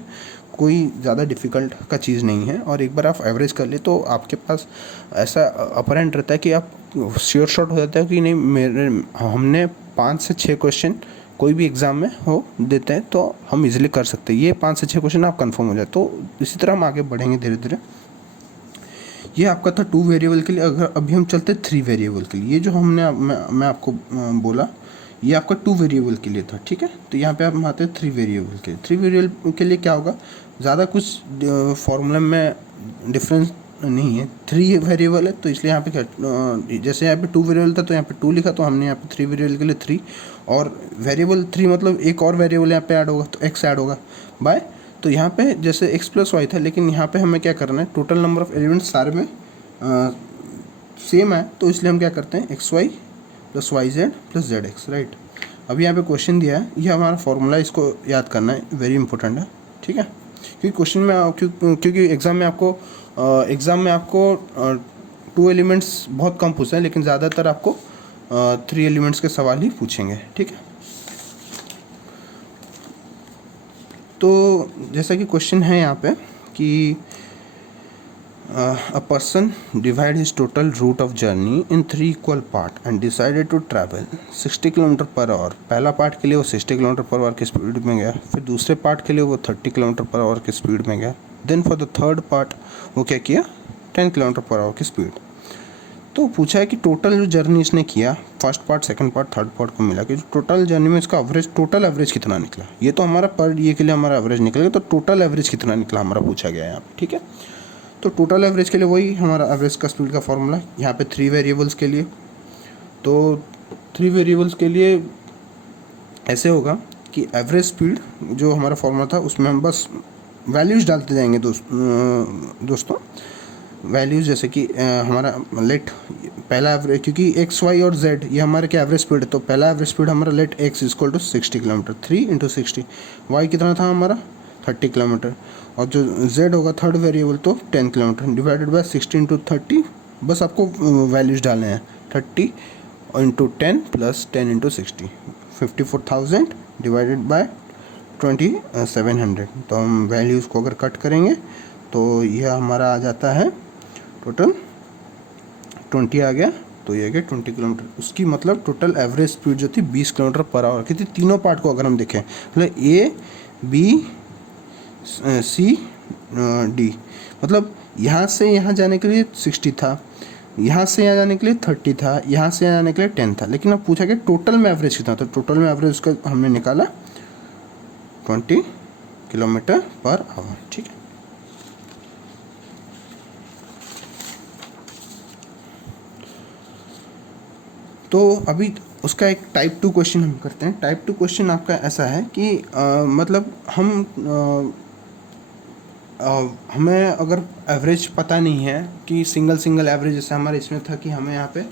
कोई ज़्यादा डिफ़िकल्ट का चीज़ नहीं है। और एक बार आप एवरेज कर ले तो आपके पास ऐसा अपरेंट रहता है कि आप श्योर शॉट हो जाता है कि नहीं, हमने 5 से 6 क्वेश्चन कोई भी एग्ज़ाम में हो देते हैं तो हम इजीली कर सकते हैं। ये 5 से 6 क्वेश्चन आप कंफर्म हो जाए, तो इसी तरह हम आगे बढ़ेंगे धीरे धीरे। ये आपका था 2 वेरिएबल के लिए। अगर अभी हम चलते 3 वेरिएबल के लिए, ये जो हमने मैं आपको बोला, ये आपका 2 वेरिएबल के लिए था। ठीक है, तो यहाँ पे हम आते हैं 3 वेरिएबल के लिए। 3 वेरिएबल के लिए क्या होगा, ज़्यादा कुछ फॉर्मूला में डिफरेंस नहीं है। 3 वेरिएबल है तो इसलिए यहाँ पे क्या, जैसे यहाँ पे 2 वेरिएबल था तो यहाँ पे 2 लिखा, तो हमने यहाँ पे 3 वेरिएबल के लिए 3, और वेरिएबल 3 मतलब एक और वेरिएबल यहाँ पे ऐड होगा तो x ऐड होगा बाय, तो यहाँ पे जैसे x प्लस वाई था, लेकिन यहाँ पे हमें क्या करना है, टोटल नंबर ऑफ एलिमेंट्स सारे में सेम है, तो इसलिए हम क्या करते हैं, X Y plus Y Z plus Z X, right. अभी यहाँ पे क्वेश्चन दिया है, ये हमारा फॉर्मूला, इसको याद करना है, वेरी इंपॉर्टेंट है। ठीक है, क्योंकि क्वेश्चन में क्योंकि एग्ज़ाम में आपको 2 एलिमेंट्स बहुत कम पूछते हैं, लेकिन ज़्यादातर आपको 3 एलिमेंट्स के सवाल ही पूछेंगे। ठीक है, तो जैसा कि क्वेश्चन है यहाँ पे कि a person divide his total route of journey in 3 equal part and decided to travel 60 kilometre per hour. पहला पार्ट के लिए वो 60 किलोमीटर पर आवर की स्पीड में गया, फिर दूसरे पार्ट के लिए वो 30 किलोमीटर पर आवर की स्पीड में गया, then for the third part वो क्या किया, 10 किलोमीटर पर आवर की स्पीड। तो पूछा है कि टोटल जो जर्नी इसने किया, first part, second part, third part को मिला कि टोटल जर्नी में इसका एवरेज, टोटल एवरेज कितना निकला। ये तो हमारा पर ये के लिए हमारा एवरेज निकलेगा, तो टोटल एवरेज कितना निकला हमारा पूछा गया है यहाँ पे, ठीक है। तो टोटल एवरेज के लिए वही हमारा एवरेज का स्पीड का फॉर्मूला यहाँ पे 3 वेरिएबल्स के लिए। तो 3 वेरिएबल्स के लिए ऐसे होगा कि एवरेज स्पीड जो हमारा फॉर्मूला था उसमें हम बस वैल्यूज़ डालते जाएंगे दोस्तों। वैल्यूज़ जैसे कि हमारा लेट पहला एवरेज, क्योंकि एक्स वाई और जेड ये हमारे क्या एवरेज स्पीड है, तो पहला एवरेज स्पीड हमारा let X equal to 60 kilometre, 3 × 60, Y कितना था हमारा 30 किलोमीटर, और जो जेड होगा थर्ड वेरिएबल तो 10 किलोमीटर डिवाइडेड बाय 60 × 30। बस आपको वैल्यूज़ डालने हैं, 30 × 10 + 10 × 60, 54,000 डिवाइडेड बाय 2700। तो हम वैल्यूज़ को अगर कट करेंगे तो यह हमारा आ जाता है टोटल 20 आ गया, तो ये आ गया 20 किलोमीटर। उसकी मतलब टोटल एवरेज स्पीड जो थी 20 किलोमीटर पर आवर की थी। तीनों पार्ट को अगर हम देखें, मतलब ए बी सी डी, मतलब यहाँ से यहाँ जाने के लिए 60 था, यहाँ से यहाँ जाने के लिए 30 था, यहाँ से यहाँ जाने के लिए 10 था, लेकिन अब पूछा कि टोटल में एवरेज कितना, तो टोटल में एवरेज उसका हमने निकाला 20 किलोमीटर पर आवर, ठीक है। तो अभी उसका एक टाइप 2 क्वेश्चन हम करते हैं। टाइप 2 क्वेश्चन आपका ऐसा है कि मतलब हमें अगर एवरेज पता नहीं है कि सिंगल एवरेज, जैसे हमारे इसमें था कि हमें यहाँ पे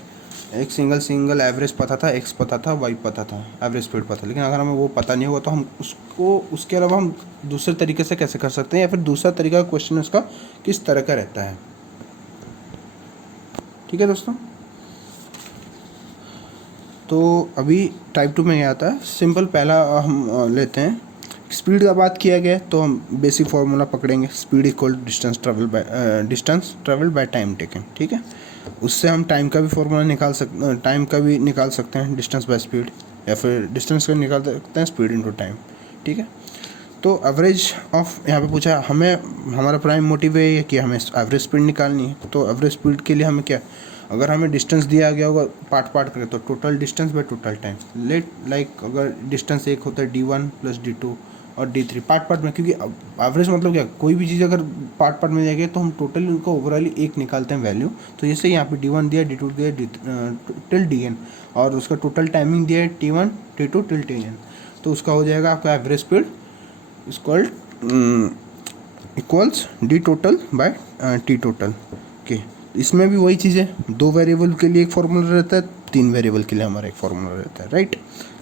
एक सिंगल एवरेज पता था, एक्स पता था, वाई पता था, एवरेज स्पीड पता, लेकिन अगर हमें वो पता नहीं होगा तो हम उसको उसके अलावा हम दूसरे तरीके से कैसे कर सकते हैं, या फिर दूसरा तरीका क्वेश्चन उसका किस तरह का रहता है, ठीक है दोस्तों। तो अभी टाइप 2 में क्या आता है, सिंपल पहला हम लेते हैं, स्पीड का बात किया गया तो हम बेसिक फार्मूला पकड़ेंगे, speed equal distance travel by time taken, ठीक है। उससे हम टाइम का भी फार्मूला निकाल सकते हैं, डिस्टेंस बाय स्पीड, या फिर डिस्टेंस का निकाल सकते हैं स्पीड इनटू टाइम, ठीक है। तो एवरेज ऑफ यहाँ पे पूछा, हमें हमारा प्राइम मोटिव है कि हमें एवरेज स्पीड निकालनी है। तो एवरेज स्पीड के लिए हमें क्या, अगर हमें डिस्टेंस दिया गया होगा पार्ट करें तो total distance by total time, like अगर डिस्टेंस एक होता है d1 + d2 और d3 पार्ट में, क्योंकि एवरेज मतलब क्या, कोई भी चीज़ अगर पार्ट में दिया गया तो हम टोटल उनको ओवरऑली एक निकालते हैं वैल्यू। तो जैसे यहाँ पे d1 दिया, d2 दिया, टिल dn, और उसका टोटल टाइमिंग दिया है t1 t2 टिल tn, तो उसका हो जाएगा आपका average speed equals D total by T total के। इसमें भी वही चीज़ है, 2 वेरिएबल के लिए एक फार्मूला रहता है, 3 वेरिएबल के लिए हमारा एक फार्मूला रहता है, राइट।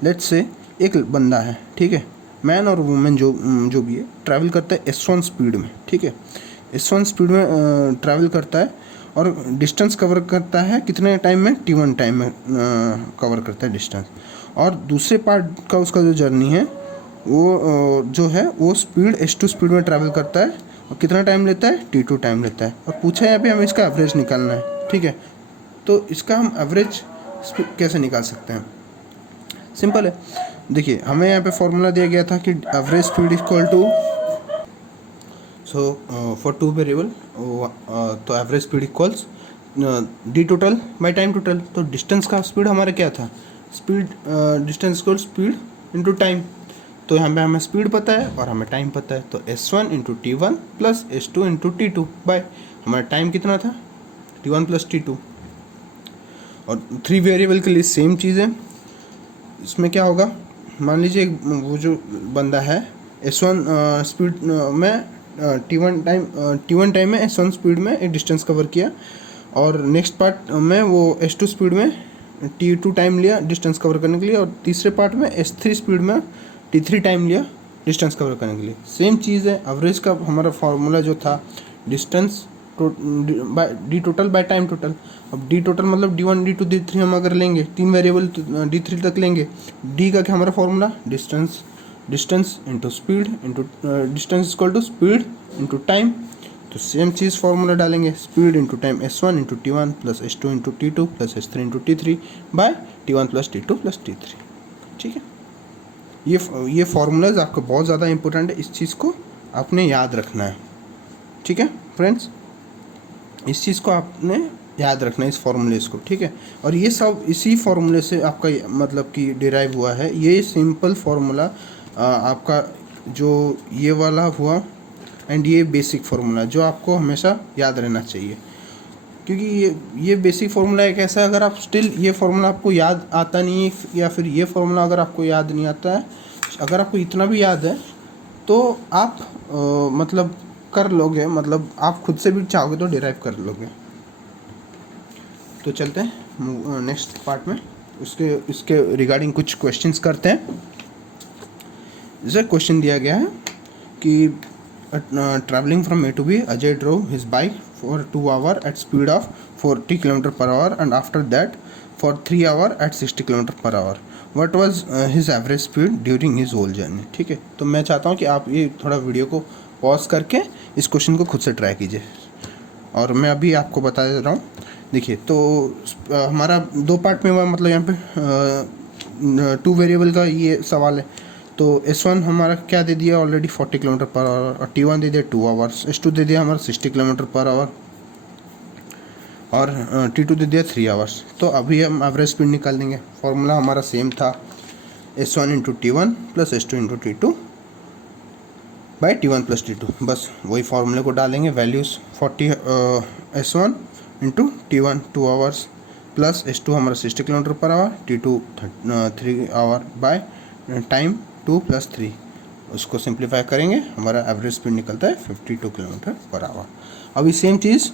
लेट्स से एक बंदा है, ठीक है, मैन और वुमेन जो भी है, ट्रैवल करता है S1 स्पीड में, ठीक है, S1 स्पीड में ट्रैवल करता है और डिस्टेंस कवर करता है कितने टाइम में, t1 टाइम में कवर करता है डिस्टेंस। और दूसरे पार्ट का उसका जो जर्नी है वो जो है वो स्पीड S2 स्पीड में ट्रैवल करता है, और कितना टाइम लेता है, t2 टाइम लेता है। और पूछा है यहाँ पे हमें इसका एवरेज निकालना है, ठीक है। तो इसका हम एवरेज कैसे निकाल सकते हैं, सिंपल है। देखिए हमें यहाँ पे फॉर्मूला दिया गया था कि average speed equal to, so for 2 variable, तो average speed equals D total by time total. तो डिस्टेंस का स्पीड हमारा क्या था, speed distance equal speed into time. तो यहाँ पे हमें स्पीड पता है और हमें टाइम पता है, तो S1 × t1 + S2 × t2 bye हमारा टाइम कितना था, t1 + t2। और 3 वेरिएबल के लिए सेम चीज़ है। इसमें क्या होगा, मान लीजिए वो जो बंदा है S1 स्पीड में t1 टाइम में S1 स्पीड में एक डिस्टेंस कवर किया, और नेक्स्ट पार्ट में वो S2 स्पीड में t2 टाइम लिया डिस्टेंस कवर करने के लिए, और तीसरे पार्ट में S3 स्पीड में t3 टाइम लिया डिस्टेंस कवर करने के लिए। सेम चीज़ है, एवरेज का हमारा फार्मूला जो था distance D total by time total. अब डी टोटल मतलब d1 d2 d3 हम अगर लेंगे, 3 वेरिएबल d3 तक लेंगे, डी का क्या हमारा formula, distance into speed into distance equal to speed into time. तो सेम चीज़ फार्मूला डालेंगे, speed into time S1 × t1 + S2 × t2 + S3 × t3 by t1 + t2 + t3, ठीक है। ये फार्मूलाज आपको बहुत ज़्यादा इंपॉर्टेंट है, इस चीज़ को आपने याद रखना है, ठीक है फ्रेंड्स। इस चीज़ को आपने याद रखना इस फॉर्मूले को, ठीक है। और ये सब इसी फॉर्मूले से आपका मतलब कि डिराइव हुआ है। ये सिंपल फार्मूला आपका जो ये वाला हुआ एंड ये बेसिक फार्मूला जो आपको हमेशा याद रहना चाहिए, क्योंकि ये बेसिक फार्मूला एक ऐसा है, अगर आप स्टिल ये फार्मूला आपको याद आता नहीं है या फिर ये फार्मूला अगर आपको याद नहीं आता है, अगर आपको इतना भी याद है तो आप मतलब कर लोगे, मतलब आप खुद से भी चाहोगे तो डिराइव कर लोगे। तो चलते हैं नेक्स्ट पार्ट में, इसके रिगार्डिंग कुछ क्वेश्चंस करते हैं। जैसे क्वेश्चन दिया गया है कि travelling from A to B, Ajay drove his bike for 2 hours at speed of 40 km/h and after that for 3 hours at 60 km/h। What was his average speed during his whole journey, ठीक है। तो मैं चाहता हूँ कि आप ये थोड़ा वीडियो को पॉज करके इस क्वेश्चन को खुद से ट्राई कीजिए, और मैं अभी आपको बता दे रहा हूँ। देखिए, तो हमारा 2 पार्ट में हुआ, मतलब यहाँ पे 2 वेरिएबल का ये सवाल है। तो S1 हमारा क्या दे दिया ऑलरेडी 40 km/h, और T1 दे दिया 2 hours, S2 दे दिया हमारा 60 km/h, और T2 दे दिया 3 hours। तो अभी हम एवरेज स्पीड निकाल देंगे। फॉर्मूला हमारा सेम था, S1 × T1 plus S2 × T2 by T1 plus T2। बस वही फार्मूले को डालेंगे, values 40 S1 × T1 2 hours plus S2 हमारा 60 km/h, T2 3 hour by time 2 + 3। उसको सिंप्लीफाई करेंगे, हमारा एवरेज स्पीड निकलता है 52 km/h। अभी सेम चीज़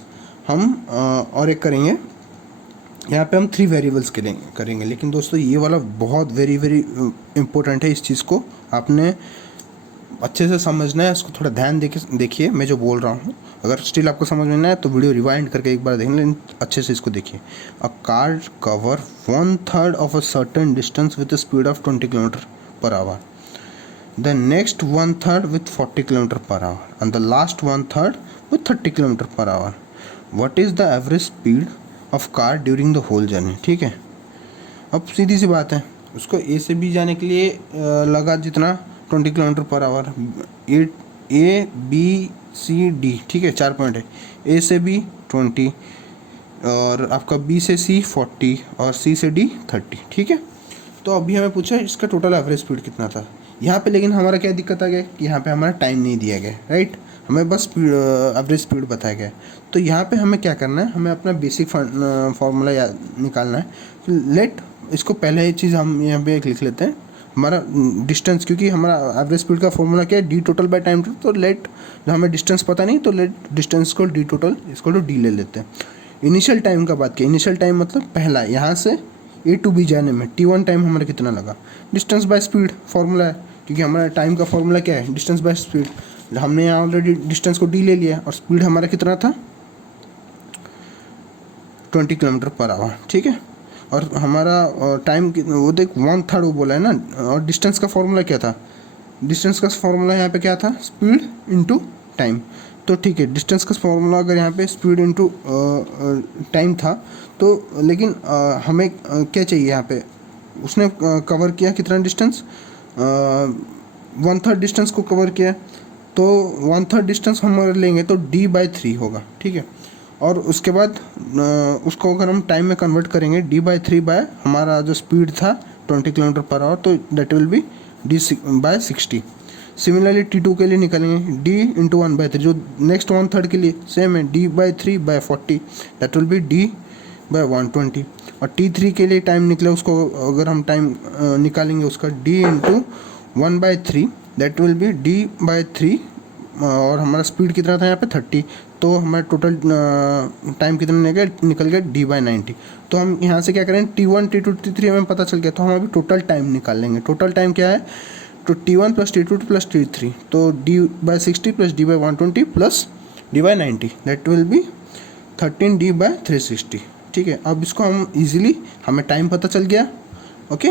हम और एक करेंगे, यहाँ पे हम 3 वेरिएबल्स करेंगे। लेकिन दोस्तों ये वाला बहुत वेरी इम्पोर्टेंट है, इस चीज़ को आपने अच्छे से समझना है, इसको थोड़ा ध्यान देखिए मैं जो बोल रहा हूँ। अगर स्टिल आपको समझ में ना है तो वीडियो रिवाइंड करके एक बार देख लें, अच्छे से इसको देखिए। A car cover 1/3 of a certain distance with a speed of 20 km/h, the next 1/3 with 40 km/h, and the last 1/3 with 30 km/h. What is the average speed of car during the whole journey, ठीक है। अब सीधी सी बात है, उसको ए से B जाने के लिए लगा जितना 20 km/h, A B C D, ठीक है, 4 पॉइंट है। ए से बी 20, और आपका बी से सी 40, और सी से डी 30, ठीक है। तो अभी हमें पूछा इसका टोटल एवरेज स्पीड कितना था यहाँ पे, लेकिन हमारा क्या दिक्कत आ गया कि यहाँ पे हमारा टाइम नहीं दिया गया, राइट। हमें बस एवरेज स्पीड बताया गया। तो यहाँ पे हमें क्या करना है, हमें अपना बेसिक फार्मूला निकालना है। लेट इसको पहले ये चीज़ हम यहाँ पे एक लिख लेते हैं, हमारा डिस्टेंस, क्योंकि हमारा एवरेज स्पीड का फॉर्मूला क्या है, D total by time total. तो लेट, हमें डिस्टेंस पता नहीं तो लेट डिस्टेंस को डी टोटल इसको तो डी ले लेते हैं। इनिशियल टाइम का बात किया, इनिशियल टाइम मतलब पहला यहाँ से ए टू बी जाने में T1 टाइम हमारा कितना लगा, डिस्टेंस बाय स्पीड फॉर्मूला है, क्योंकि हमारा टाइम का फॉर्मूला क्या है, डिस्टेंस बाय स्पीड। हमने यहाँ ऑलरेडी डिस्टेंस को डी ले लिया, और स्पीड हमारा कितना था 20 km/h, ठीक है। और हमारा टाइम वो देख 1/3 वो बोला है ना, और डिस्टेंस का फॉर्मूला क्या था, डिस्टेंस का फॉर्मूला यहाँ पे क्या था, स्पीड इंटू टाइम। तो ठीक है, डिस्टेंस का फॉर्मूला अगर यहाँ पे स्पीड इंटू टाइम था, तो लेकिन हमें क्या चाहिए यहाँ पे, उसने कवर किया कितना डिस्टेंस, 1/3 डिस्टेंस को कवर किया। तो 1/3 डिस्टेंस हम अगर लेंगे तो D/3 होगा, ठीक है। और उसके बाद उसको अगर हम टाइम में कन्वर्ट करेंगे, D/3 बाय हमारा जो स्पीड था 20 km/h, तो that will B D/60। Similarly T2 के लिए निकालेंगे D × 1/3, जो नेक्स्ट 1/3 के लिए सेम है, D/3 bye 40, that will B D/120। और T3 के लिए टाइम निकला, उसको अगर हम टाइम निकालेंगे उसका D × 1/3, that will B D/3, और हमारा स्पीड कितना था यहाँ पे 30, तो हमारा टोटल टाइम कितना निकल गया D/90। तो हम यहाँ से क्या करें, T1 T2 T3 हमें पता चल गया, तो हम अभी टोटल टाइम निकाल लेंगे। टोटल टाइम क्या है, तो T1 + T2 + T3, तो D/60 + D/120 + D/90, that will B 13 D/360, ठीक है। अब इसको हम इजीली, हमें टाइम पता चल गया, ओके।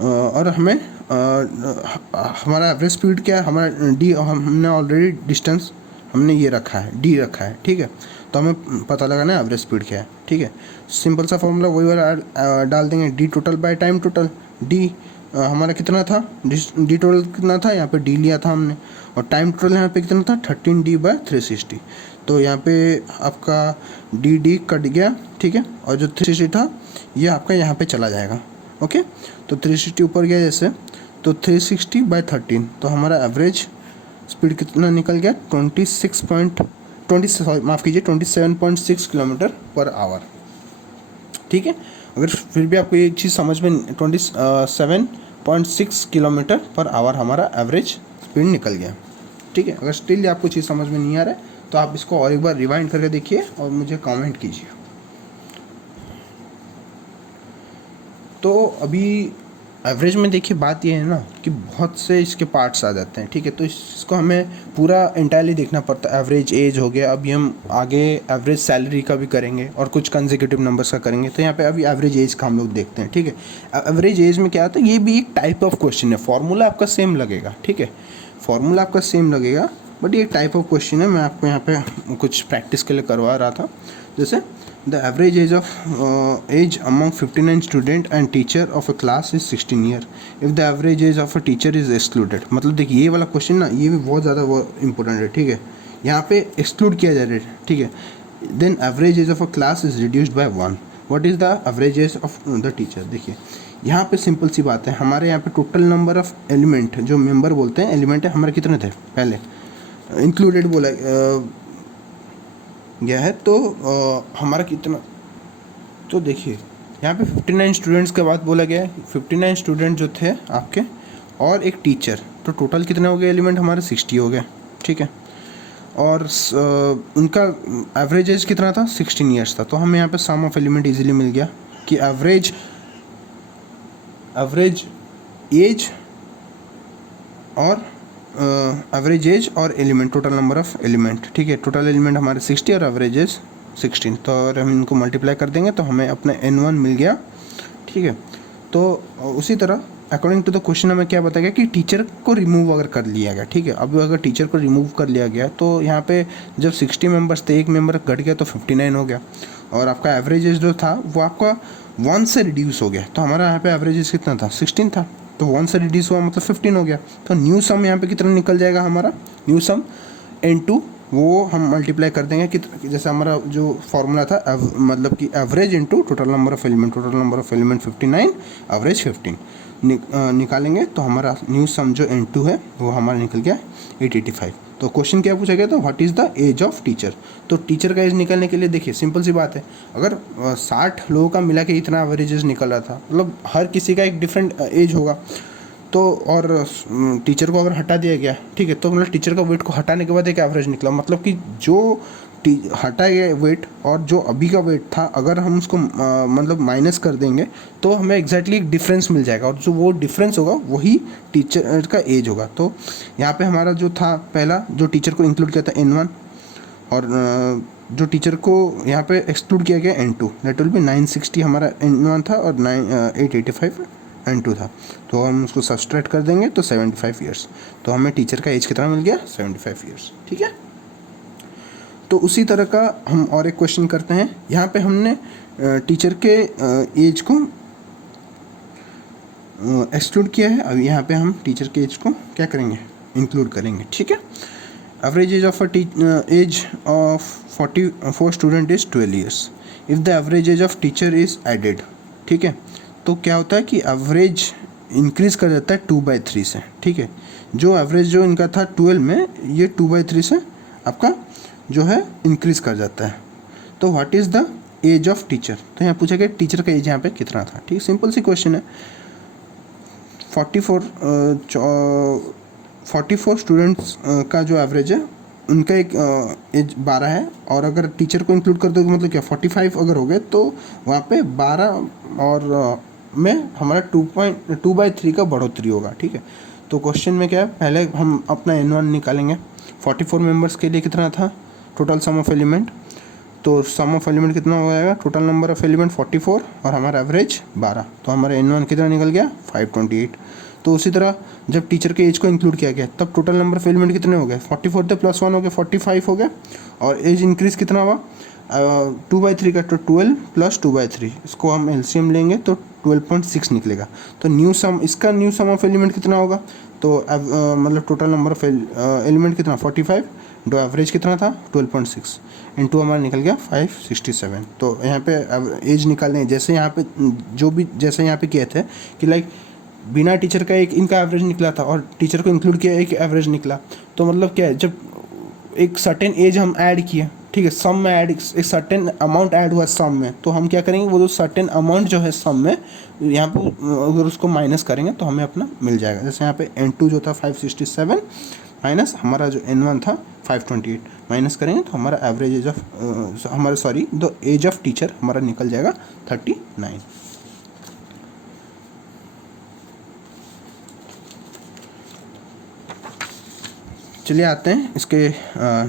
और हमें हमारा एवरेज स्पीड क्या है, हमारा डी, हमने ऑलरेडी डिस्टेंस हमने ये रखा है, डी रखा है, ठीक है। तो हमें पता लगाना है एवरेज स्पीड क्या है, ठीक है। सिंपल सा फॉर्मूला वही वाला डाल देंगे, D total by time total. D हमारा कितना था, डी टोटल कितना था, यहाँ पे डी लिया था हमने, और टाइम टोटल यहाँ पे कितना था 13D/360। तो यहाँ पे आपका डी कट गया, ठीक है, और जो 360 था ये आपका यहाँ पे चला जाएगा। ओके, तो 360 ऊपर गया जैसे, तो 360/13, तो हमारा एवरेज स्पीड कितना निकल गया 27.6 किलोमीटर पर आवर। ठीक है, अगर फिर भी आपको ये चीज़ समझ में 27.6 किलोमीटर पर आवर हमारा एवरेज स्पीड निकल गया। ठीक है, अगर स्टिल आपको चीज़ समझ में नहीं आ रहा है तो आप इसको और एक बार रिवाइंड करके देखिए और मुझे कमेंट कीजिए। तो अभी एवरेज में देखिए बात ये है ना कि बहुत से इसके पार्ट्स आ जाते हैं। ठीक है, तो इसको हमें पूरा इंटायरली देखना पड़ता है। एवरेज एज हो गया, अभी हम आगे एवरेज सैलरी का भी करेंगे और कुछ कंसेक्यूटिव नंबर्स का करेंगे। तो यहाँ पे अभी एवरेज एज का हम लोग देखते हैं। ठीक है, एवरेज एज में क्या आता है, ये भी एक टाइप ऑफ क्वेश्चन है। फॉर्मूला आपका सेम लगेगा, ठीक है, फॉर्मूला आपका सेम लगेगा, बट ये टाइप ऑफ क्वेश्चन है। मैं आपको यहाँ पे कुछ प्रैक्टिस के लिए करवा रहा था। जैसे the average age of age among 59 student and teacher of a class is 16 year if the average age of a teacher is excluded. मतलब देखिए ये वाला क्वेश्चन ना, ये भी बहुत ज़्यादा इंपॉर्टेंट है। ठीक है, यहाँ पे एक्सक्लूड किया जा रहा है। ठीक है, then average age of a class is reduced by 1, what is the average age of the teacher. देखिए यहाँ पे सिंपल सी बात है, हमारे यहाँ पे टोटल नंबर ऑफ एलिमेंट, जो मेंबर बोलते हैं एलिमेंट है, हमारे कितने थे पहले, इंक्लूडेड बोला गया है, तो हमारा कितना, तो देखिए यहाँ पे 59 स्टूडेंट्स के बाद बोला गया है, 59 स्टूडेंट जो थे आपके और एक टीचर, तो टोटल कितने हो गए एलिमेंट हमारे 60 हो गए। ठीक है, और उनका एवरेज एज कितना था 16 ईयर्स था। तो हमें यहाँ पे सम ऑफ एलिमेंट इजीली मिल गया कि एवरेज एज और एवरेज एज और element, total number of element. ठीक है, टोटल एलिमेंट हमारे 60 और एवरेज एज 16। तो अगर हम इनको मल्टीप्लाई कर देंगे तो हमें अपने N1 मिल गया। ठीक है, तो उसी तरह अकॉर्डिंग टू द क्वेश्चन हमें क्या बताया गया कि टीचर को रिमूव अगर कर लिया गया। ठीक है, अब अगर टीचर को रिमूव कर लिया गया तो यहाँ पे जब 60 मेंबर्स थे, एक मेंबर घट गया तो 59 हो गया, और आपका एवरेज एज जो था वो आपका 1 से रिड्यूस हो गया। तो हमारा यहाँ पे एवरेज एज कितना था 16 था, तो 1 से रिड्यूस हुआ मतलब 15 हो गया। तो न्यू सम यहाँ पे कितना निकल जाएगा हमारा, न्यू सम N2, वो हम मल्टीप्लाई कर देंगे कि जैसे हमारा जो फॉर्मूला था मतलब कि average into total number of element, total number of element 59, average 15 निकालेंगे तो हमारा न्यू सम जो N2 है वो हमारा निकल गया 885। तो क्वेश्चन क्या पूछा गया था, what is the age of teacher. तो टीचर का एज निकालने के लिए देखिए सिंपल सी बात है, अगर 60 लोगों का मिला के इतना एवरेज एज निकल रहा था, मतलब हर किसी का एक डिफरेंट एज होगा, तो और टीचर को अगर हटा दिया गया, ठीक है, तो मतलब टीचर का वेट को हटाने के बाद एक एवरेज निकला, मतलब कि जो हटा गया वेट और जो अभी का वेट था अगर हम उसको मतलब माइनस कर देंगे तो हमें एग्जैक्टली एक डिफरेंस मिल जाएगा, और जो वो डिफरेंस होगा वही टीचर का एज होगा। तो यहाँ पे हमारा जो था पहला, जो टीचर को इंक्लूड किया था N1, और जो टीचर को यहाँ पे एक्सक्लूड किया गया N2, दैट विल बी 960 हमारा N1 था और 885 N2 था। तो हम उसको सब्सट्रैक्ट कर देंगे तो 75 ईयर्स। तो हमें टीचर का एज कितना मिल गया 75 ईयर्स। ठीक है, तो उसी तरह का हम और एक क्वेश्चन करते हैं। यहाँ पे हमने टीचर के एज को एक्सक्लूड किया है, अब यहाँ पे हम टीचर के एज को क्या करेंगे, इंक्लूड करेंगे। ठीक है, average age of age of 44 student is 12 years if the average age of teacher is added. ठीक है, तो क्या होता है कि एवरेज इंक्रीज़ कर जाता है 2/3 से। ठीक है, जो एवरेज जो इनका था 12 में, ये 2/3 से आपका जो है इंक्रीज़ कर जाता है। तो what is the age of teacher, तो यहाँ पूछा गया टीचर का एज यहाँ पे कितना था। ठीक, सिंपल सी क्वेश्चन है। 44 स्टूडेंट्स का जो एवरेज है उनका एक एज 12 है, और अगर टीचर को इंक्लूड कर दोगे मतलब क्या 45 अगर हो गए तो वहाँ पे 12 और में हमारा 2/3 का बढ़ोतरी होगा। ठीक है, तो क्वेश्चन में क्या है, पहले हम अपना N1 निकालेंगे। 44 मेंबर्स के लिए कितना था टोटल सम ऑफ एलिमेंट, तो सम ऑफ एलिमेंट कितना हो जाएगा, टोटल नंबर ऑफ एलिमेंट 44 और हमारा एवरेज 12, तो हमारा N1 कितना निकल गया 528। तो उसी तरह जब टीचर के एज को इंक्लूड किया गया तब टोटल नंबर ऑफ एलिमेंट कितने हो गए, 44 + 1 हो गए 45 हो गए, और एज इंक्रीज कितना हुआ 2/3 का तो 12 प्लस 2/3, इसको हम एलसीएम लेंगे तो 12.6 निकलेगा। तो न्यू सम, इसका न्यू सम ऑफ एलिमेंट कितना होगा, तो मतलब टोटल नंबर ऑफ एलिमेंट कितना 45 इंटू एवरेज कितना था 12.6 इंटू हमारा निकल गया 567। तो यहाँ पे एज निकालने जैसे यहाँ पे जो भी जैसे यहाँ पे किए थे कि लाइक बिना टीचर का एक इनका एवरेज निकला था और टीचर को इंक्लूड किया एक एवरेज निकला। तो मतलब क्या है, जब एक सर्टेन एज हम ऐड किए, ठीक है, सम में ऐड, एक सर्टेन अमाउंट ऐड हुआ सम में, तो हम क्या करेंगे वो जो सर्टेन अमाउंट जो है सम में यहाँ पे अगर उसको माइनस करेंगे तो हमें अपना मिल जाएगा। जैसे यहाँ पे n2 जो था 567 माइनस हमारा जो n1 था 528 माइनस करेंगे तो हमारा एवरेज एज ऑफ हमारा sorry the age of teacher हमारा निकल जाएगा 39। चलिए आते हैं इसके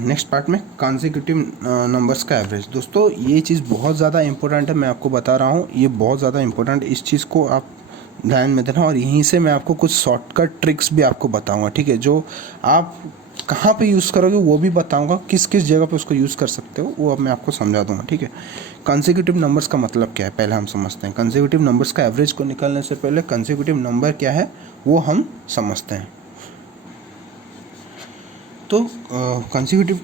नेक्स्ट पार्ट में, कॉन्सेक्यूटिव नंबर्स का एवरेज। दोस्तों ये चीज़ बहुत ज़्यादा इंपॉर्टेंट है, मैं आपको बता रहा हूँ, ये बहुत ज़्यादा इंपॉर्टेंट, इस चीज़ को आप ध्यान में देना। और यहीं से मैं आपको कुछ शॉर्टकट ट्रिक्स भी आपको बताऊँगा, ठीक है, जो आप कहाँ पे यूज़ करोगे वो भी बताऊँगा, किस किस जगह पे उसको यूज़ कर सकते हो वो अब मैं आपको समझा दूँगा, ठीक है। कॉन्सेक्यूटिव नंबर्स का मतलब क्या है पहले हम समझते हैं। कॉन्सेक्यूटिव नंबर्स का एवरेज को निकालने से पहले कॉन्सेक्यूटिव नंबर क्या है वो हम समझते हैं। तो कॉन्सेक्यूटिव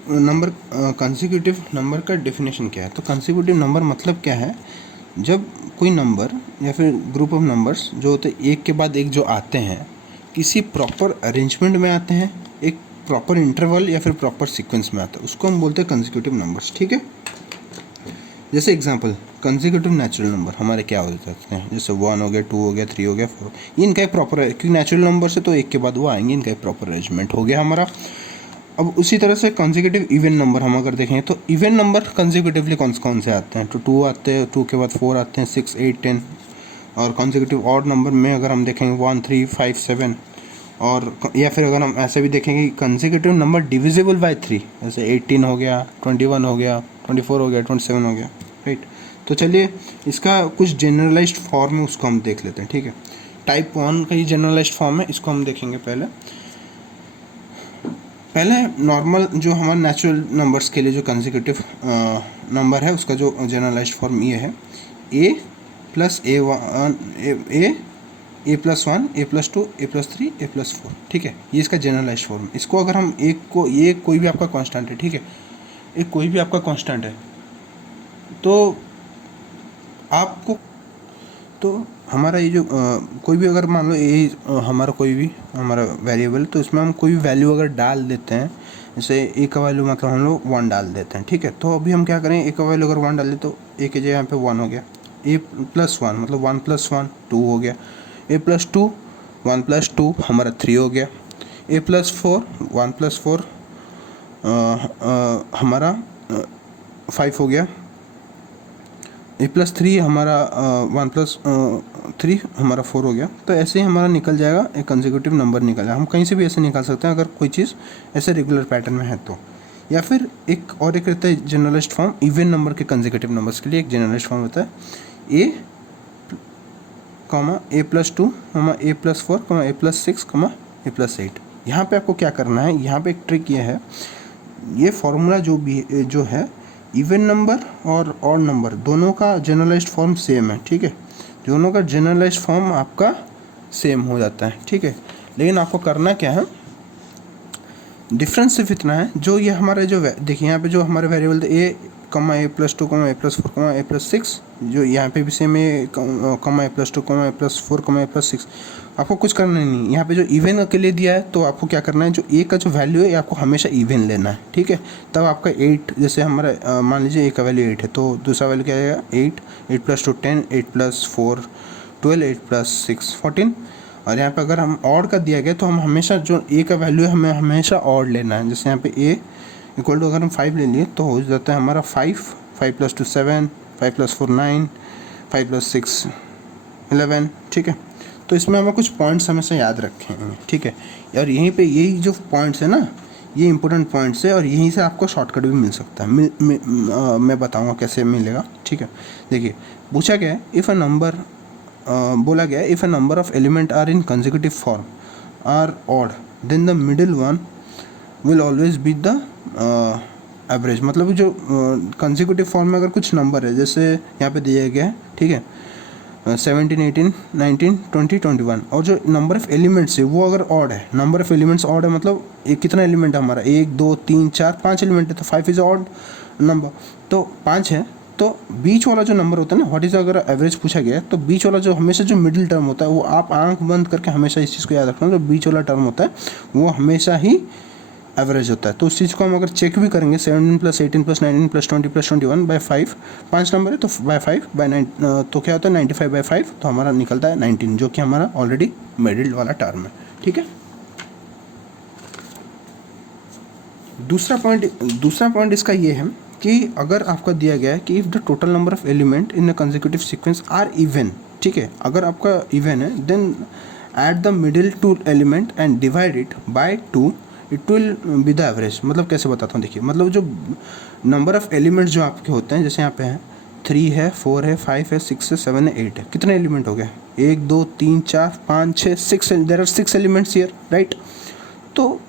नंबर का डेफिनेशन क्या है, तो कॉन्सेक्यूटिव नंबर मतलब क्या है, जब कोई नंबर या फिर ग्रुप ऑफ नंबर्स जो होते हैं एक के बाद एक जो आते हैं किसी प्रॉपर अरेंजमेंट में आते हैं, एक प्रॉपर इंटरवल या फिर प्रॉपर सीक्वेंस में आते हैं, उसको हम बोलते हैं कॉन्सेक्यूटिव नंबर्स, ठीक है। जैसे एग्जांपल कॉन्सेक्यूटिव नेचुरल नंबर हमारे क्या हो जाते हैं, जैसे 1 हो गया, 2 हो गया, 3 हो गया, 4, ये इनका एक प्रॉपर है, क्योंकि नेचुरल नंबर से तो एक के बाद वो आएंगे, इनका एक प्रॉपर अरेंजमेंट हो गया हमारा। अब उसी तरह से कॉन्सेक्यूटिव इवन नंबर हम अगर देखें तो इवन नंबर कॉन्सेक्यूटिवली कौन से आते हैं, तो 2 आते हैं, 2 के बाद 4 आते हैं, 6, 8, 10। और कॉन्सेक्यूटिव ऑड नंबर में अगर हम देखेंगे 1, 3, 5, 7। और या फिर अगर हम ऐसे भी देखेंगे कॉन्सेक्यूटिव नंबर डिविजिबल बाय 3, जैसे 18 हो गया, 21 हो गया, 24 हो गया, 27 हो गया, राइट। तो चलिए इसका कुछ जनरलाइज्ड फॉर्म है उसको हम देख लेते हैं, ठीक है। टाइप 1 का ही जनरलाइज्ड फॉर्म है, इसको हम देखेंगे पहले नॉर्मल जो हमारे नेचुरल नंबर्स के लिए जो कॉन्सेक्यूटिव नंबर है उसका जो जनरलाइज्ड फॉर्म ये है a plus a1 a plus 1 a plus 2 a plus 3 a plus 4, ठीक है, ये इसका जनरलाइज्ड फॉर्म। इसको अगर हम एक को, ये कोई भी आपका कांस्टेंट है, ठीक है, एक कोई भी आपका कांस्टेंट है, तो आपको तो हमारा ये जो कोई भी अगर मान लो ये हमारा कोई भी हमारा वेरिएबल, तो इसमें हम कोई भी वैल्यू अगर डाल देते हैं, जैसे ए का वैल्यू मतलब हम लोग 1 डाल देते हैं, ठीक है। तो अभी हम क्या करें, ए का वैल्यू अगर 1 डाल दें तो ए के जगह यहाँ पे 1 हो गया, ए प्लस 1 मतलब 1 प्लस 1 2 हो गया, ए प्लस 2 1 प्लस 2 हमारा 3 हो गया, ए प्लस 4 1 प्लस 4 हमारा 5 हो गया, ए प्लस 3 हमारा 1 प्लस 3 हमारा 4 हो गया। तो ऐसे ही हमारा निकल जाएगा, एक कंसेक्यूटिव नंबर निकल जाएगा। हम कहीं से भी ऐसे निकाल सकते हैं अगर कोई चीज़ ऐसे रेगुलर पैटर्न में है तो। या फिर एक रहता है जनरलाइज्ड फॉर्म इवन नंबर के कंसेक्यूटिव नंबर्स के लिए, एक जनरलाइज्ड फॉर्म होता है ए कॉमा ए प्लस 2 कॉमा ए प्लस 4 कॉमा ए प्लस 6 कॉमा ए प्लस 8। यहाँ पर आपको क्या करना है, यहाँ पर एक ट्रिक ये है, ये फॉर्मूला जो है इवन नंबर और ऑड नंबर दोनों का जनरलाइज्ड फॉर्म सेम है, ठीक है, दोनों का जनरलाइज्ड फॉर्म आपका सेम हो जाता है, ठीक है। लेकिन आपको करना क्या है, डिफरेंस सिर्फ इतना है, जो ये हमारे जो देखिए यहाँ पे जो हमारे वेरिएबल थे ए कमा ए प्लस 2 कमा ए प्लस 4 कमा ए प्लस 6, जो यहाँ पे भी सेम ए कमा ए प्लस 2 कमा ए प्लस 4 कमा ए प्लस 6, आपको कुछ करना नहीं। यहाँ पे जो इवन के लिए दिया है तो आपको क्या करना है, जो ए का जो वैल्यू है आपको हमेशा इवन लेना है, ठीक है। तब आपका 8, जैसे हमारा मान लीजिए ए का वैल्यू 8 है तो दूसरा वैल्यू क्या आएगा 8, 8 प्लस 2 10, 8 प्लस 4 12, 8 प्लस 6 14। और यहाँ पे अगर हम ऑड का दिया गया तो हम हमेशा जो ए का वैल्यू है हमें हमेशा ऑड लेना है। जैसे यहाँ पे ए इक्वल टू अगर हम 5 ले लिए तो हो जाता है हमारा 5 प्लस 2 7, 5 प्लस 4 9, 5 प्लस 6 11, ठीक है। तो इसमें हमें कुछ पॉइंट्स हमेशा याद रखे हैं, ठीक है। और यहीं पे यही जो पॉइंट्स है ना, ये इंपॉर्टेंट पॉइंट्स है और यहीं से आपको शॉर्टकट भी मिल सकता है। मैं बताऊँगा कैसे मिलेगा, ठीक है। देखिए पूछा गया है, इफ़ अ नंबर बोला गया है, if a number of element are in consecutive form are odd then the middle one will always be the average, मतलब जो कंसेक्यूटिव फॉर्म में अगर कुछ नंबर है, जैसे यहाँ पे दिया गया है, ठीक है, 17, 18, 19, 20, 21, और जो नंबर ऑफ एलिमेंट्स है वो अगर ऑड है, नंबर ऑफ एलिमेंट्स ऑड है, मतलब एक कितना एलिमेंट है हमारा, 1 2 3 4 5 एलिमेंट है, तो 5 इज ऑड नंबर, तो 5 है। तो बीच वाला जो नंबर होता है ना, व्हाट इज अगर एवरेज पूछा गया है, तो बीच वाला जो हमेशा जो मिडिल टर्म होता है, वो आप आंख बंद करके हमेशा इस चीज़ को याद रखना, जो बीच वाला टर्म होता है वो हमेशा ही एवरेज होता है। तो उस चीज़ को हम अगर चेक भी करेंगे, 17 + 18 + 19 + 20 + 21 by 5, 5 नंबर है तो by 5 by 9, तो क्या होता है 95 by 5, तो हमारा निकलता है 19, जो कि हमारा ऑलरेडी मिडिल वाला टर्म है, ठीक है। दूसरा पॉइंट इसका ये है कि अगर आपका दिया गया है कि if the total number of element in a consecutive sequence are even, ठीक है, अगर आपका इवन है, then at the middle two element and divide it by 2, it will be the average. मतलब कैसे बताता हूँ, देखिए, मतलब जो नंबर ऑफ एलिमेंट्स जो आपके होते हैं, जैसे यहाँ पे है 3 है, 4 है, 5 है, 6 है, 7 है, 8 है, कितने एलिमेंट हो गए, 1 2 3 4 5 6 6, there are 6 elements here, right. तो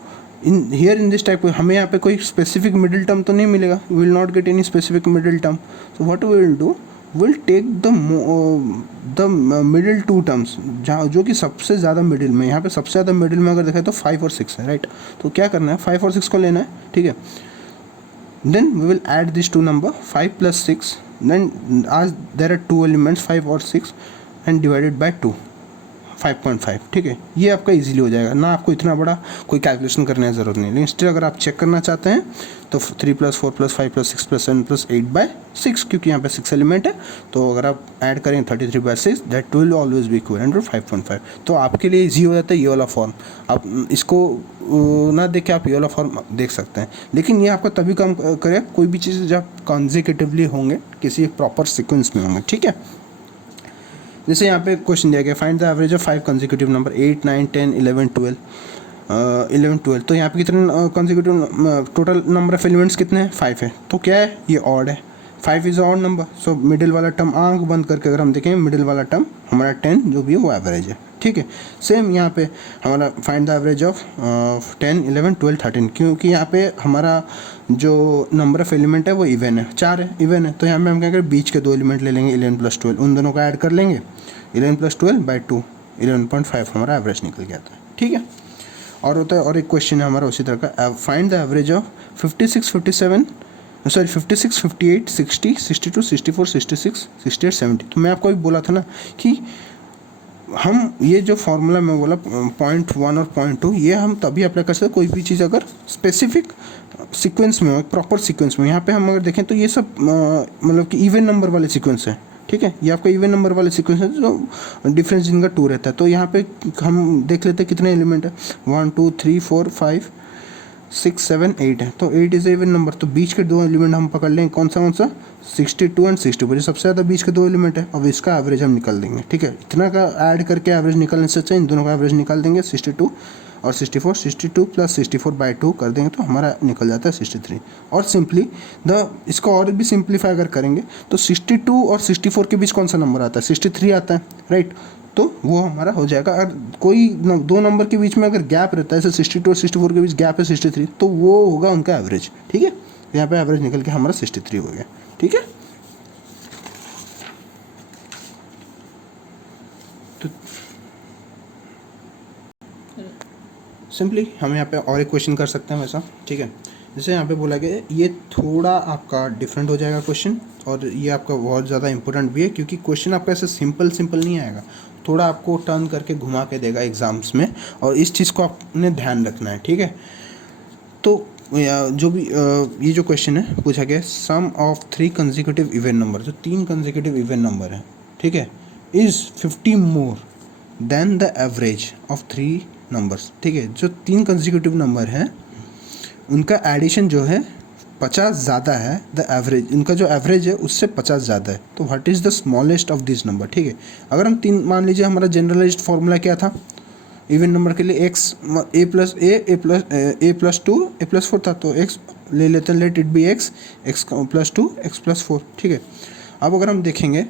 इन दिस टाइप हमें यहाँ पे कोई स्पेसिफिक मिडिल टर्म तो नहीं मिलेगा, we will not get any specific middle term, so what we will do, will take the middle 2 terms, जहाँ जो कि सबसे ज़्यादा मिडिल में, यहाँ पे सबसे ज़्यादा मिडिल में अगर देखा तो 5 और 6 है, राइट। तो क्या करना है, 5 और 6 को लेना है, ठीक है, then we will add this 2 number 5 + 6, then as there are 2 elements 5 और 6 एंड डिवाइडेड बाय 2, 5.5, ठीक है। ये आपका इजीली हो जाएगा, ना आपको इतना बड़ा कोई कैलकुलेशन करने की ज़रूरत नहीं है। लेकिन अगर आप चेक करना चाहते हैं तो 3 + 4 + 5 + 6 + 7 + 8 by 6, क्योंकि यहाँ पे 6 एलिमेंट है, तो अगर आप ऐड करें 33 by 6, that will always be equal to 5.5। तो आपके लिए ईजी हो जाता है ये वाला फॉर्म, आप इसको ना देख के आप ये वाला फॉर्म देख सकते हैं। लेकिन ये आपका तभी काम करेगा कोई भी चीज़ जब कॉन्जिक्यूटिवली होंगे, किसी एक प्रॉपर सिक्वेंस में होंगे, ठीक है। जैसे यहाँ पे क्वेश्चन दिया गया, find the average of 5 consecutive number 8 9 10 11 12, 11 12, तो यहाँ पे कितने consecutive total number of elements कितने हैं, 5 है, तो क्या है, ये ऑड है, 5 is odd number, so middle वाला टर्म आंख बंद करके अगर हम देखें, मिडिल वाला टर्म हमारा 10 जो भी है वो एवरेज है, ठीक है। सेम यहाँ पे हमारा फाइंड द एवरेज ऑफ 10 11 12 13, क्योंकि यहाँ पे हमारा जो नंबर ऑफ एलिमेंट है वो इवन है, 4 है, इवन है, तो यहाँ पे हम क्या करें, बीच के 2 एलिमेंट ले लेंगे, 11 + 12, उन दोनों को ऐड कर लेंगे, 11 + 12 by 2, 11.5 हमारा एवरेज निकल गया था, ठीक है। और होता है, और एक क्वेश्चन है हमारा उसी तरह का, find the average of 56 57 sorry 56 58 60 62 64 66 68 70। तो मैं आपको भी बोला था ना कि हम ये जो फॉर्मूला मैं बोला 0.1 और 0.2, ये हम तभी अप्लाई कर सकते कोई भी चीज़ अगर स्पेसिफिक सीक्वेंस में हो, प्रॉपर सीक्वेंस में। यहाँ पे हम अगर देखें तो ये सब मतलब कि इवन नंबर वाले सीक्वेंस है, ठीक है, ये आपका इवन नंबर वाले सीक्वेंस है जो डिफरेंस इनका 2 रहता है। तो यहाँ पे हम देख लेते हैं कितने एलिमेंट है, 1 2 3 4 5 6 7 8 है, तो 8 इज इवन नंबर, तो बीच के 2 एलिमेंट हम पकड़ लेंगे, कौन सा 62 एंड 64, सबसे ज़्यादा बीच के 2 एलिमेंट है, अब इसका एवरेज हम निकाल देंगे, ठीक है। इतना का ऐड करके एवरेज निकालने से अच्छा इन दोनों का एवरेज निकाल देंगे, 62 और 64, 62 + 64 by 2 कर देंगे तो हमारा निकल जाता है 63। और सिंपली इसको और भी सिंप्लीफाई अगर करेंगे तो 62 और 64 के बीच कौन सा नंबर आता है, 63 आता है, राइट। तो वो हमारा हो जाएगा। अगर कोई 2 नंबर के बीच में अगर गैप रहता है, जैसे 62 और 64 के बीच गैप है 63, तो वो होगा उनका एवरेज, ठीक है। यहाँ पे एवरेज निकल के हमारा 63 हो गया, ठीक है। तो सिंपली हम यहाँ पे और एक क्वेश्चन कर सकते हैं वैसा, ठीक है। जैसे यहाँ पे बोला गया ये थोड़ा आपका डिफरेंट हो जाएगा क्वेश्चन, और ये आपका बहुत ज़्यादा इंपॉर्टेंट भी है, क्योंकि क्वेश्चन आपका ऐसे सिंपल नहीं आएगा, थोड़ा आपको टर्न करके घुमा के देगा एग्जाम्स में, और इस चीज़ को आपने ध्यान रखना है, ठीक है। तो जो भी ये जो क्वेश्चन है पूछा गया, सम ऑफ 3 कंसेक्यूटिव इवन नंबर, जो 3 कंसेक्यूटिव इवन नंबर है, ठीक है, is 50 more than the average of 3 numbers, ठीक है। जो 3 कंसेक्यूटिव नंबर है उनका एडिशन जो है 50 ज़्यादा है, द एवरेज, इनका जो एवरेज है उससे 50 ज़्यादा है, तो what is the smallest of this number, ठीक है। अगर हम 3 मान लीजिए, हमारा जनरलाइज्ड फार्मूला क्या था इवन नंबर के लिए, x a + 2 a + 4 था, तो x ले लेते हैं, let it B x + 2 x + 4, ठीक है। अब अगर हम देखेंगे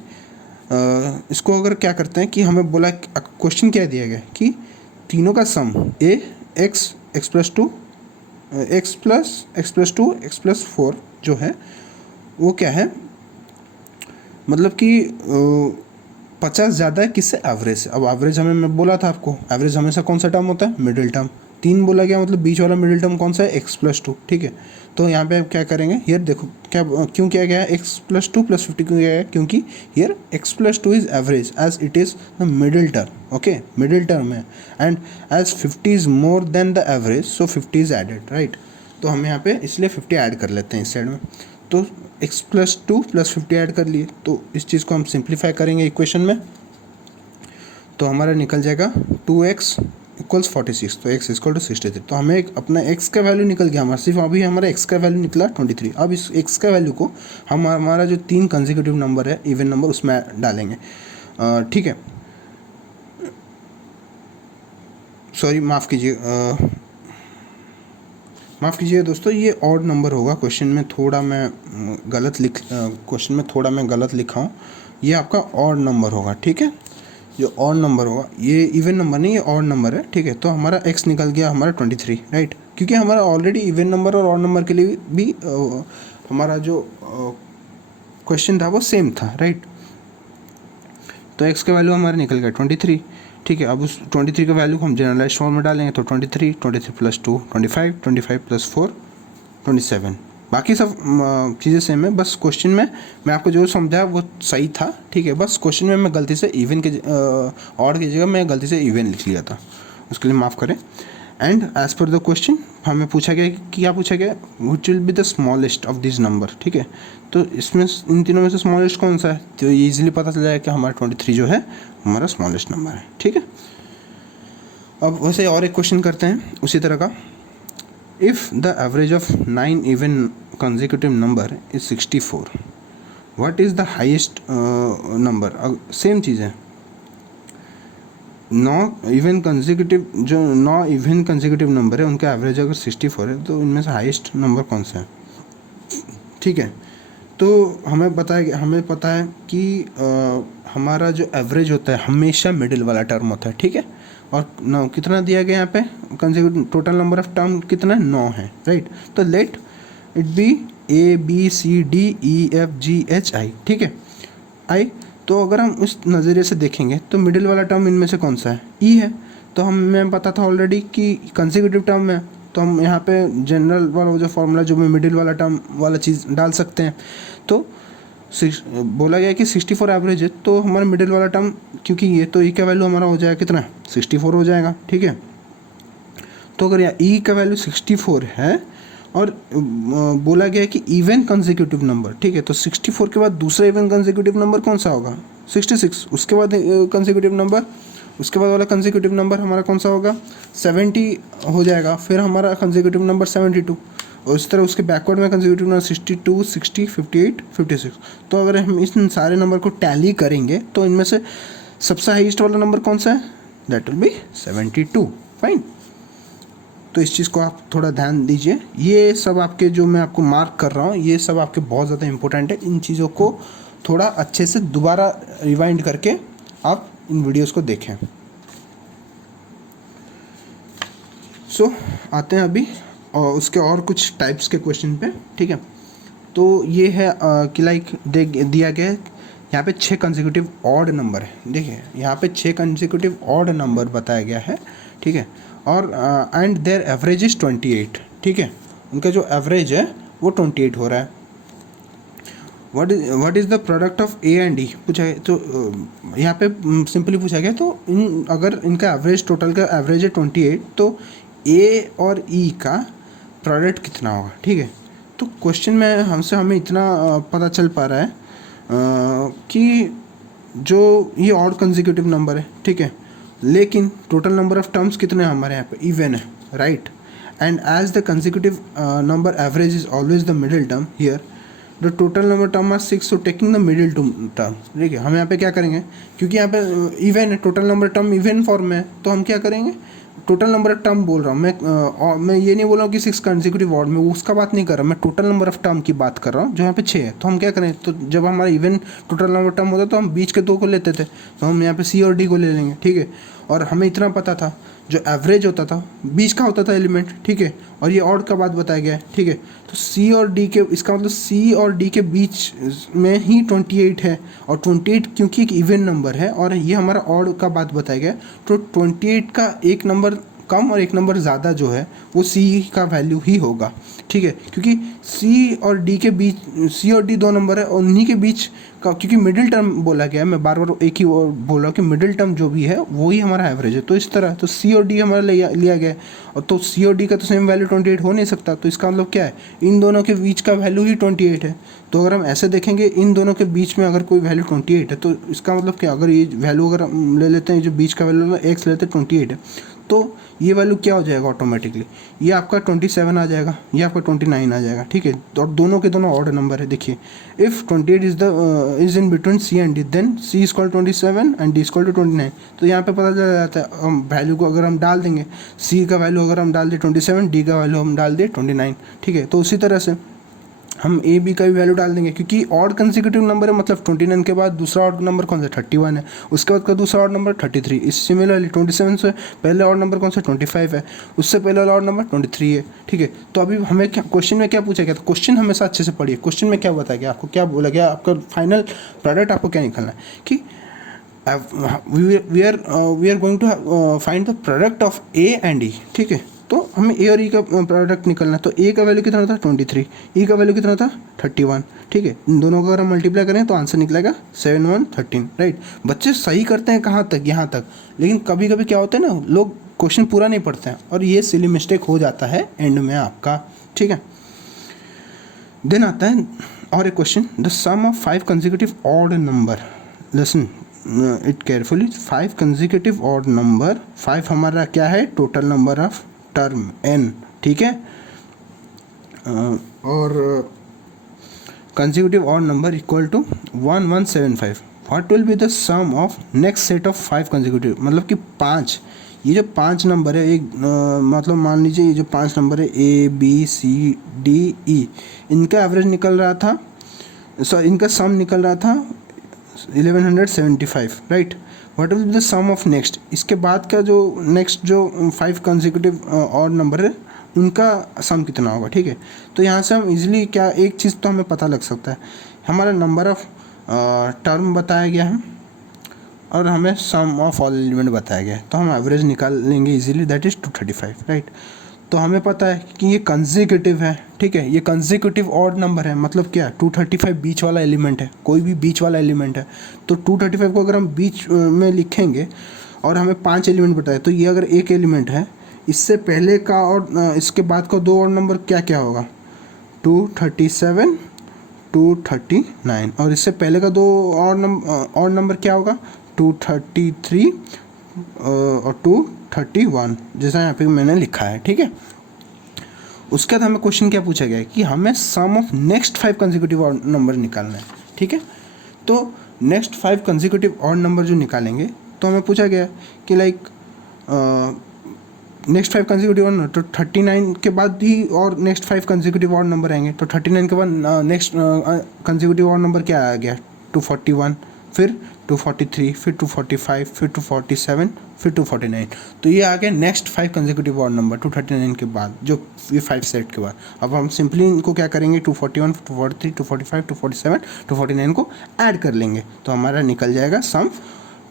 इसको, अगर क्या करते हैं कि हमें बोला, क्वेश्चन क्या दिया गया कि तीनों का सम a x + 2 x+2 x+4 जो है वो क्या है, मतलब कि 50 ज़्यादा है किससे, एवरेज से। अब एवरेज हमें, मैं बोला था आपको, एवरेज हमेशा कौन सा टर्म होता है, मिडिल टर्म। 3 बोला गया मतलब बीच वाला मिडिल टर्म कौन सा है, x+2, ठीक है। तो यहाँ पे आप क्या करेंगे, हियर देखो क्या क्यों किया गया है, x+2 + 50 क्यों किया गया है, क्योंकि here x+2 is average age it is the middle term, okay, middle term है, and age 50 is more than the average so 50 is added, right. तो हम यहाँ पे इसलिए 50 ऐड कर लेते हैं इस साइड में। तो x+2 + 50 ऐड कर लिए, तो इस चीज़ को हम सिंप्लीफाई करेंगे इक्वेशन में, तो हमारा निकल जाएगा 2x = 46, तो x = 63। तो हमें एक अपना x का वैल्यू निकल गया हमारा, सिर्फ अभी हमारा x का वैल्यू निकला 23। अब इस x का वैल्यू को हम हमारा जो 3 कंसेक्यूटिव नंबर है, इवन नंबर, उसमें डालेंगे, ठीक है। सॉरी, माफ़ कीजिए दोस्तों, ये ऑड नंबर होगा। क्वेश्चन में थोड़ा मैं गलत लिखा हूँ, ये आपका ऑड नंबर होगा, ठीक है। जो ऑड नंबर होगा, ये इवन नंबर नहीं, ये ऑड नंबर है, ठीक है। तो हमारा x निकल गया हमारा 23, राइट, क्योंकि हमारा ऑलरेडी इवन नंबर और ऑड नंबर के लिए भी हमारा जो क्वेश्चन था वो सेम था, राइट। तो x का वैल्यू हमारा निकल गया 23, ठीक है। अब उस 23 का वैल्यू हम जनरलाइज फॉर्म में डालेंगे, तो 23 + 2 25, 25 + 4 27, बाकी सब चीज़ें सेम है। बस क्वेश्चन में मैं आपको जो समझाया वो सही था, ठीक है। बस क्वेश्चन में मैं गलती से इवन के ऑड की जगह मैं गलती से इवन लिख लिया था, उसके लिए माफ़ करें। And as per the question हमें पूछा गया कि क्या पूछा गया, which will be the smallest of this number, ठीक है। तो इसमें इन तीनों में से स्मॉलेस्ट कौन सा है, तो ये ईजिली पता चल जाएगा कि हमारा 23 जो है हमारा स्मॉलेस्ट नंबर है, ठीक है। अब वैसे और एक क्वेश्चन करते हैं उसी तरह का। If the average of 9 even consecutive number is 64, what is the highest number, same चीज़ है। 9 इवन कंसेक्यूटिव नंबर है, उनका एवरेज अगर 64 है, तो इनमें से हाईएस्ट नंबर कौन सा है, ठीक है। तो हमें पता है कि हमारा जो एवरेज होता है हमेशा मिडिल वाला टर्म होता है, ठीक है। और 9 कितना दिया गया यहाँ पे, consecutive total number of term कितना है, 9 है, राइट। तो लेट इट बी ABCDEFGHI, ठीक है, I। तो अगर हम उस नज़रिए से देखेंगे तो मिडिल वाला टर्म इनमें से कौन सा है, E है। तो हमें पता था ऑलरेडी कि कंसेक्यूटिव टर्म है, तो हम यहाँ पे जनरल वाला जो फॉर्मूला जो में मिडिल वाला टर्म वाला चीज़ डाल सकते हैं। तो बोला गया कि 64 एवरेज है, तो हमारा मिडिल वाला टर्म, क्योंकि ये तो E का वैल्यू हमारा हो जाएगा कितना, 64 हो जाएगा, ठीक है। तो अगर यहाँ E का वैल्यू 64 है और बोला गया है कि इवन कंसेक्यूटिव नंबर, ठीक है, तो 64 के बाद दूसरा इवन कंसेक्यूटिव नंबर कौन सा होगा, 66। उसके बाद कंसेक्यूटिव नंबर, उसके बाद वाला कंसेक्यूटिव नंबर हमारा कौन सा होगा, 70 हो जाएगा। फिर हमारा कंसेक्यूटिव नंबर 72, और इस तरह उसके बैकवर्ड में कंसेक्यूटिव नंबर 62, 60, 58, 56। तो अगर हम इन सारे नंबर को टैली करेंगे तो इनमें से सबसे हाईएस्ट वाला नंबर कौन सा है, दैट विल बी 72, फाइन। तो इस चीज़ को आप थोड़ा ध्यान दीजिए, ये सब आपके जो मैं आपको मार्क कर रहा हूँ ये सब आपके बहुत ज़्यादा इंपॉर्टेंट है। इन चीज़ों को थोड़ा अच्छे से दोबारा रिवाइंड करके आप इन वीडियोस को देखें। सो आते हैं अभी और उसके और कुछ टाइप्स के क्वेश्चन पे, ठीक है। तो ये है कि लाइक दिया गया है यहाँ पे 6 कंसेक्यूटिव ऑड नंबर है, देखिए यहाँ पे 6 कंसेक्यूटिव ऑड नंबर बताया गया है, ठीक है। और एंड देयर एवरेज इज 28, ठीक है, उनका जो एवरेज है वो 28 हो रहा है। What is the product of A and E पूछा है, तो यहाँ पे सिंपली पूछा गया, तो अगर इनका एवरेज, टोटल का एवरेज है 28, तो ए और ई का प्रोडक्ट कितना होगा, ठीक है। तो क्वेश्चन में हमें इतना पता चल पा रहा है कि जो ये ऑड कंसेक्यूटिव नंबर है, ठीक है, लेकिन टोटल नंबर ऑफ टर्म्स कितने हैं हमारे यहाँ पे, इवन है, right. And as the consecutive number average is always the middle term, here the total number term are 6, so taking the middle term, ठीक है। हम यहाँ पे क्या करेंगे, क्योंकि यहाँ पे इवन है, total number term even form में है, तो हम क्या करेंगे, टोटल नंबर ऑफ टर्म बोल रहा हूँ मैं ये नहीं बोल रहा हूँ कि 6 कंसेक्यूटिव ऑड में, उसका बात नहीं कर रहा, मैं टोटल नंबर ऑफ टर्म की बात कर रहा हूँ, जो यहाँ पे 6 है। तो हम क्या करें, तो जब हमारा इवन टोटल नंबर टर्म होता है तो हम बीच के 2 को लेते थे, तो हम यहाँ पे सी और डी को ले लेंगे, ठीक है। और हमें इतना पता था जो एवरेज होता था बीच का होता था एलिमेंट, ठीक है, और ये ऑड का बात बताया गया है, ठीक है। तो सी और डी के, इसका मतलब सी और डी के बीच में ही 28 है, और 28 क्योंकि एक इवन नंबर है और ये हमारा ऑड का बात बताया गया है, तो 28 का एक नंबर कम और एक नंबर ज़्यादा जो है वो सी का वैल्यू ही होगा, ठीक है, क्योंकि सी और डी के बीच, सी और डी दो नंबर है और उन्हीं के बीच का, क्योंकि मिडिल टर्म बोला गया है, मैं बार बार एक ही बोल रहा हूँ कि मिडिल टर्म जो भी है वो ही हमारा एवरेज है। तो इस तरह तो सी और डी हमारा लिया गया है, और तो सी और डी का तो सेम वैल्यू 28 हो नहीं सकता, तो इसका मतलब क्या है, इन दोनों के बीच का वैल्यू ही 28 है। तो अगर हम ऐसे देखेंगे इन दोनों के बीच में अगर कोई वैल्यू 28 है तो इसका मतलब क्या, अगर ये वैल्यू अगर हम ले लेते हैं, जो बीच का वैल्यू एक्स लेते हैं 28 है, तो ये वैल्यू क्या हो जाएगा ऑटोमेटिकली, ये आपका 27 आ जाएगा, ये आपका 29 आ जाएगा, ठीक है। और दोनों के दोनों ऑड नंबर है। देखिए if 28 is in between C and D, then C is called 27 and D is called 29। तो यहाँ पे पता चल जाता है, हम वैल्यू को अगर हम डाल देंगे, सी का वैल्यू अगर हम डाल दें 27, डी का वैल्यू हम डाल दें 29, ठीक है। तो उसी तरह से हम ए बी का भी वैल्यू डाल देंगे, क्योंकि ऑड कंसेक्यूटिव नंबर है, मतलब 29 के बाद दूसरा ऑड नंबर कौन सा 31 है, उसके बाद का दूसरा ऑड नंबर 33, इस सिमिलरली 27 से पहले ऑड नंबर कौन सा 25 है, उससे पहले वाला ऑड नंबर 23 है, ठीक है। तो अभी हमें क्या क्वेश्चन में क्या पूछा गया, तो क्वेश्चन हमेशा अच्छे से पढ़िए, क्वेश्चन में क्या बताया गया, आपको क्या बोला गया, आपका फाइनल प्रोडक्ट आपको क्या निकलना है कि we are going to find the product of A and E, ठीक है। तो हमें ए और ई का प्रोडक्ट निकलना है, तो ए का वैल्यू कितना था 23, ई का वैल्यू कितना था 31, ठीक है। इन दोनों को अगर हम मल्टीप्लाई करें तो आंसर निकलेगा 7 1 13, राइट। बच्चे सही करते हैं कहाँ तक, यहाँ तक, लेकिन कभी कभी क्या होता है ना, लोग क्वेश्चन पूरा नहीं पढ़ते हैं और ये सिली मिस्टेक हो जाता है एंड में आपका, ठीक है। देन आता है और एक question, the sum of 5 consecutive odd number, listen it carefully, 5 consecutive odd number, 5 हमारा क्या है, total number of term n, ठीक है, और consecutive odd number equal to 1175, what will be the sum of next set of 5 consecutive, मतलब कि 5, ये जो 5 नंबर है, एक मतलब मान लीजिए ये जो 5 नंबर है A B C D E, इनका एवरेज निकल रहा था, इनका सम निकल रहा था 1175, right. What will be the sum of next, इसके बाद का जो नेक्स्ट जो 5 कंसेक्यूटिव ऑड नंबर है उनका सम कितना होगा, ठीक है। तो यहाँ से हम इजीली क्या, एक चीज़ तो हमें पता लग सकता है, हमारा नंबर ऑफ टर्म बताया गया है और हमें सम ऑफ ऑल एलिमेंट बताया गया है, तो हम एवरेज निकाल लेंगे इजीली, दैट इज़ 235, राइट। तो हमें पता है कि ये कंसेक्यूटिव है, ठीक है, ये कंसेक्यूटिव ऑड नंबर है, मतलब क्या, 235 बीच वाला एलिमेंट है, कोई भी बीच वाला एलिमेंट है, तो 235 को अगर हम बीच में लिखेंगे और हमें 5 एलिमेंट बताए, तो ये अगर एक एलिमेंट है, इससे पहले का और इसके बाद का 2 ऑड नंबर क्या क्या होगा, 237 239, और इससे पहले का 2 ऑड नंबर क्या होगा, 233 और 231, जैसा यहाँ पे मैंने लिखा है, ठीक है। उसके बाद हमें क्वेश्चन क्या पूछा गया है कि हमें sum of next 5 consecutive odd number निकालना है, ठीक है। तो नेक्स्ट 5 कंसेक्यूटिव ऑड नंबर जो निकालेंगे, तो हमें पूछा गया कि like next 5 consecutive odd number, तो 39 के बाद ही और नेक्स्ट 5 कंसेक्यूटिव ऑड नंबर आएंगे, तो 39 के बाद नेक्स्ट कंसेक्यूटिव ऑड नंबर क्या आ गया, 241, फिर 243, फिर 245, फिर 247, फिर 249, तो ये आ गया नेक्स्ट 5 कंसेक्यूटिव ऑड नंबर 239 के बाद, जो ये 5 सेट के बाद। अब हम सिंपली इनको क्या करेंगे, 241, 243, 245, 247, 249 को ऐड कर लेंगे, तो हमारा निकल जाएगा सम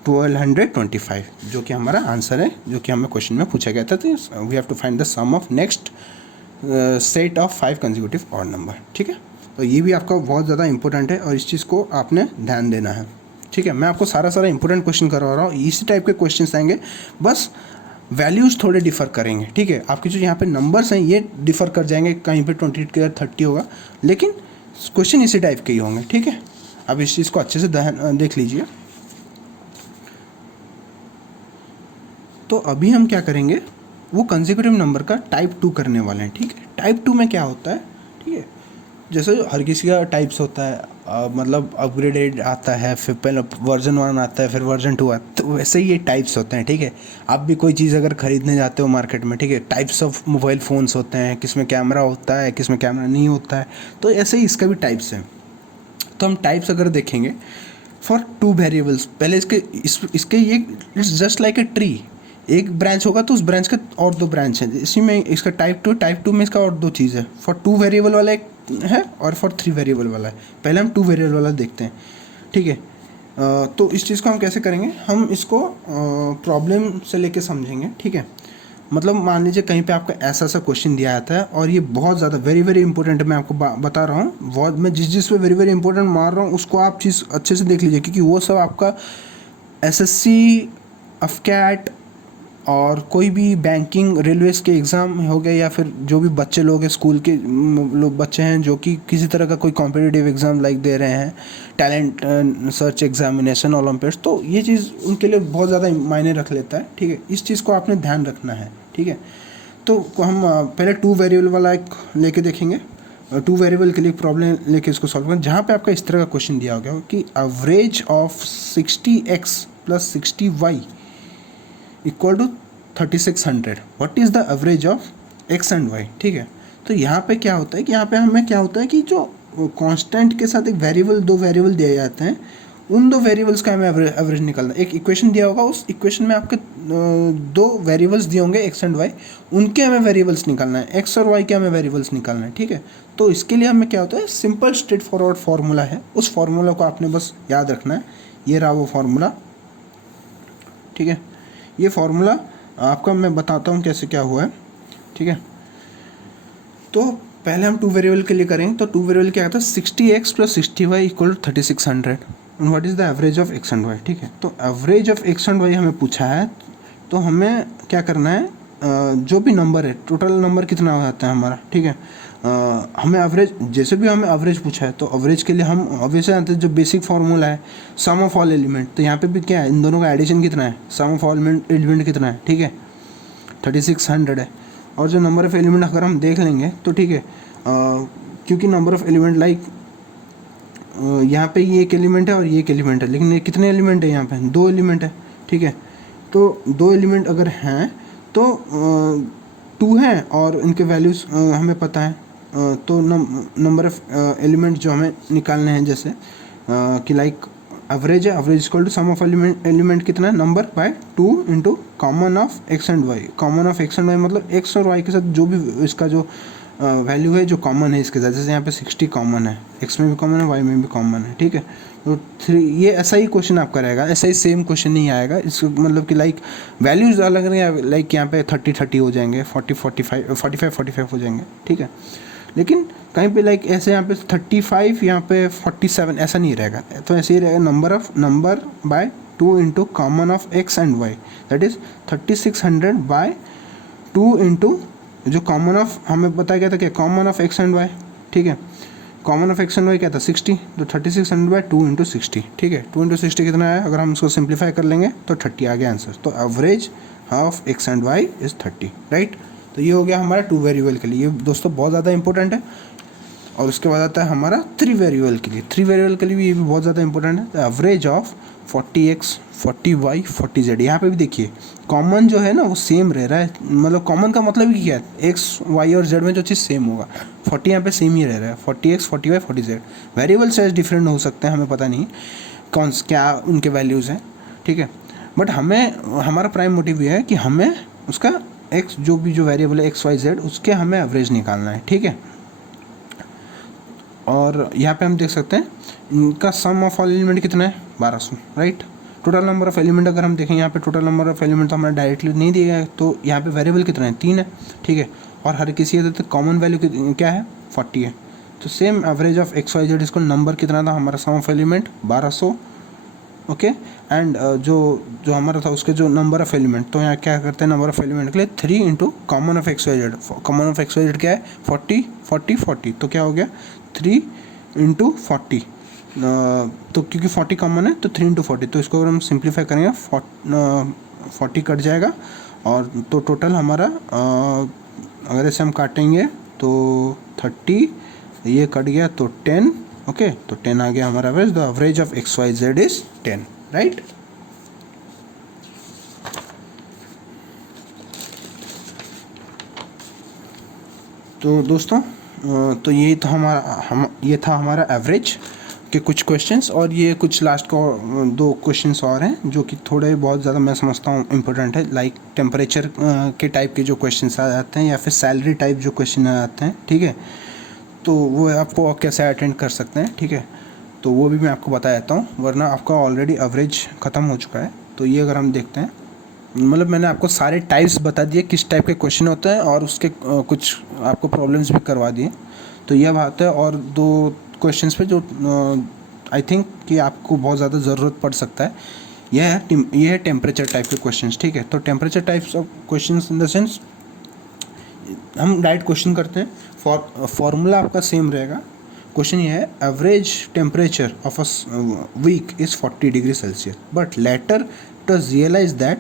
1225, जो कि हमारा आंसर है, जो कि हमें क्वेश्चन में पूछा गया था। तो we have to find the sum of next set of 5 consecutive odd number, ठीक है। तो ये भी आपका बहुत ज़्यादा इंपॉर्टेंट है और इस चीज़ को आपने ध्यान देना है, ठीक है। मैं आपको सारा इंपॉर्टेंट क्वेश्चन करवा रहा हूँ, इसी टाइप के क्वेश्चंस आएंगे, बस वैल्यूज़ थोड़े डिफ़र करेंगे, ठीक है। आपके जो यहाँ पे नंबर्स हैं ये डिफ़र कर जाएंगे, कहीं पे 28 के 30 होगा, लेकिन क्वेश्चन इसी टाइप के ही होंगे, ठीक है। अब इस चीज़ को अच्छे से देख लीजिए। तो अभी हम क्या करेंगे, वो कंसेक्यूटिव नंबर का टाइप 2 करने वाले हैं, ठीक है। टाइप 2 में क्या होता है, ठीक है, जैसे हर किसी का टाइप्स होता है, मतलब अपग्रेडेड आता है, फिर पहले वर्जन 1 आता है, फिर वर्जन 2 आता है, तो वैसे ही ये टाइप्स होते हैं, ठीक है। आप भी कोई चीज़ अगर ख़रीदने जाते हो मार्केट में, ठीक है, टाइप्स ऑफ मोबाइल फ़ोन्स होते हैं, किस में कैमरा होता है, किस में कैमरा नहीं होता है, तो ऐसे ही इसका भी टाइप्स है। तो हम टाइप्स अगर देखेंगे फॉर टू वेरिएबल्स। पहले इसके ये it's just like a tree, एक ब्रांच होगा तो उस ब्रांच का और दो ब्रांच है, इसी में इसका टाइप टू में इसका और दो चीज़ है। फॉर टू वेरिएबल वाला एक है और फॉर थ्री वेरिएबल वाला है। पहले हम टू वेरिएबल वाला देखते हैं, ठीक है। तो इस चीज़ को हम कैसे करेंगे, हम इसको प्रॉब्लम से लेके समझेंगे, ठीक है। मतलब मान लीजिए कहीं पे आपका ऐसा सा क्वेश्चन दिया जाता है और ये बहुत ज़्यादा वेरी वेरी इंपॉर्टेंट है, मैं आपको बता रहा हूँ, बहुत मैं जिस पे वेरी वेरी इंपॉर्टेंट मार रहा हूँ उसको आप चीज़ अच्छे से देख लीजिए, क्योंकि वो सब आपका एसएससी, अफकैट और कोई भी बैंकिंग, रेलवेज़ के एग्ज़ाम हो गए, या फिर जो भी बच्चे लोग हैं स्कूल के लोग बच्चे हैं जो कि किसी तरह का कोई कॉम्पिटिटिव एग्ज़ाम लाइक दे रहे हैं, टैलेंट सर्च एग्जामिनेशन, ओलंपियाड्स, तो ये चीज़ उनके लिए बहुत ज़्यादा मायने रख लेता है, ठीक है। इस चीज़ को आपने ध्यान रखना है, ठीक है। तो हम पहले टू वेरिएबल वाला एक लेके देखेंगे, टू वेरिएबल के लिए प्रॉब्लम लेके इसको सॉल्व करें, जहाँ पे आपका इस तरह का क्वेश्चन दिया गया हो कि average of 60x + 60y equal to 3600, what is the average of x and y, ठीक है। तो यहाँ पे क्या होता है कि यहाँ पे हमें क्या होता है कि जो कांस्टेंट के साथ एक वेरिएबल, दो वेरिएबल दिए जाते हैं, उन दो वेरिएबल्स का हमें एवरेज निकालना है। एक इक्वेशन दिया होगा, उस इक्वेशन में आपके दो वेरिएबल्स दिए होंगे x एंड y, उनके हमें वेरिएबल्स निकालना है, x और y के हमें वेरिएबल्स निकालना है, ठीक है। तो इसके लिए हमें क्या होता है, सिंपल स्ट्रेट फॉरवर्ड फार्मूला है, उस फार्मूला को आपने बस याद रखना है। ये रहा वो फार्मूला, ठीक है। ये फार्मूला आपका मैं बताता हूँ कैसे क्या हुआ है, ठीक है। तो पहले हम टू वेरिएबल के लिए करेंगे, तो टू वेरिएबल क्या आता है, 60x + 60y equal to 3600, and what is the average of x and y, ठीक है। तो average of x and y हमें पूछा है, तो हमें क्या करना है, जो भी नंबर है, टोटल नंबर कितना हो जाता है हमारा, ठीक है। हमें एवरेज, जैसे भी हमें एवरेज पूछा है, तो एवरेज के लिए हम ऑब्वियसली जानते हैं जो बेसिक फार्मूला है, सम ऑफ ऑल एलिमेंट। तो यहाँ पे भी क्या है, इन दोनों का एडिशन कितना है, सम ऑफ ऑल एलिमेंट कितना है, ठीक है, 3600 है। और जो नंबर ऑफ एलिमेंट अगर हम देख लेंगे तो ठीक है, क्योंकि नंबर ऑफ एलिमेंट लाइक यहाँ पे ये एक एलिमेंट है और ये एक एलिमेंट है, लेकिन ये कितने एलिमेंट है, यहाँ पे दो एलिमेंट है, ठीक है। तो दो एलिमेंट अगर हैं तो 2 हैं और इनके वैल्यूज़ हमें पता है, तो नंबर ऑफ एलिमेंट जो हमें निकालने हैं, जैसे कि लाइक एवरेज है, average equal to sum of element कितना है, number by 2 into common of x and y। Common of x and y मतलब x और y के साथ जो भी इसका जो वैल्यू है जो कॉमन है इसके साथ, जैसे यहाँ पे 60 कॉमन है, x में भी कॉमन है, y में भी कॉमन है, ठीक है। तो 3, ये ऐसा ही क्वेश्चन आपका रहेगा, ऐसा ही सेम क्वेश्चन नहीं आएगा, इसको मतलब कि लाइक वैल्यूज़ अलग रहेंगे, लाइक यहाँ पे 30 हो जाएंगे, 45 हो जाएंगे, ठीक है। लेकिन कहीं पे लाइक ऐसे यहाँ पे 35, यहाँ पे 47 ऐसा नहीं रहेगा, तो ऐसे ही रहेगा, number by 2 into common of x and y, that is 3600 by 2 into जो कॉमन ऑफ हमें बताया गया था क्या, common of x and y, ठीक है। Common of x and y क्या था, 60, तो 3600 बाय 2 इंटू 60, ठीक है। 2 इंटू 60 कितना है, अगर हम इसको सिंप्लीफाई कर लेंगे तो 30 आ गया आंसर। तो average of x and y is 30, right. तो ये हो गया हमारा टू वेरिएबल के लिए, ये दोस्तों बहुत ज़्यादा इंपॉर्टेंट है। और उसके बाद आता है हमारा थ्री वेरिएबल के लिए, थ्री वेरिएबल के लिए भी ये भी बहुत ज़्यादा इंपॉर्टेंट है। तो average of 40x 40y 40z, यहाँ पे भी देखिए कॉमन जो है ना वो सेम रह रहा है, मतलब कॉमन का मतलब ही क्या है, x y और z में जो चीज़ सेम होगा, 40 यहाँ पे सेम ही रह रहा है, 40x 40y 40z। Variable size different हो सकते हैं, हमें पता नहीं क्या उनके वैल्यूज़ हैं, ठीक है। बट हमें हमारा प्राइम मोटिव ये है कि हमें उसका x जो भी जो वेरिएबल है x y z उसके हमें एवरेज निकालना है, ठीक है। और यहाँ पे हम देख सकते हैं इनका सम ऑफ ऑल एलिमेंट कितना है, 1200, right. Total number of element अगर हम देखें, यहाँ पे टोटल नंबर ऑफ एलिमेंट तो हमारा डायरेक्टली नहीं दिया गया है, तो यहाँ पे वेरिएबल कितना है, 3 है, ठीक है। और हर किसी का कॉमन वैल्यू क्या है, 40 है। तो same average of x y z इसको नंबर कितना था हमारा, सम ऑफ एलिमेंट 1200, ओके। एंड जो हमारा था उसके जो नंबर ऑफ एलिमेंट, तो यहाँ क्या करते हैं नंबर ऑफ एलिमेंट के लिए 3 into common of x y z। Common of x y z क्या है, 40 40 40, तो क्या हो गया 3 इंटू 40, तो क्योंकि 40 कॉमन है तो 3 इंटू 40, तो इसको अगर हम सिंप्लीफाई करेंगे 40 कट जाएगा, और तो टोटल हमारा अगर ऐसे हम काटेंगे तो 30, ये कट गया तो 10, ओके। तो 10 आ गया हमारा average, the average of X Y Z is 10, right. तो दोस्तों तो ये तो ये था हमारा एवरेज के कुछ क्वेश्चंस, और ये कुछ लास्ट को 2 क्वेश्चंस और हैं जो कि थोड़े बहुत ज़्यादा मैं समझता हूँ इम्पोर्टेंट है, लाइक टेम्परेचर के टाइप के जो क्वेश्चंस आ जाते हैं या फिर सैलरी टाइप जो क्वेश्चन आ जाते हैं, ठीक है, तो वो आपको कैसे अटेंड कर सकते हैं, ठीक है, तो वो भी मैं आपको बता देता हूँ, वरना आपका ऑलरेडी एवरेज ख़त्म हो चुका है। तो ये अगर हम देखते हैं, मतलब मैंने आपको सारे टाइप्स बता दिए किस टाइप के क्वेश्चन होते हैं, और उसके कुछ आपको प्रॉब्लम्स भी करवा दिए। तो यह बात है, और 2 क्वेश्चंस पे जो आई थिंक कि आपको बहुत ज़्यादा ज़रूरत पड़ सकता है, यह है टेम्परेचर टाइप के क्वेश्चंस, ठीक है। तो temperature types of questions in the sense, हम डायरेक्ट क्वेश्चन करते हैं, फॉर्मूला आपका सेम रहेगा। क्वेश्चन ये है, average temperature of a week is 40 degree Celsius, but later it was realise that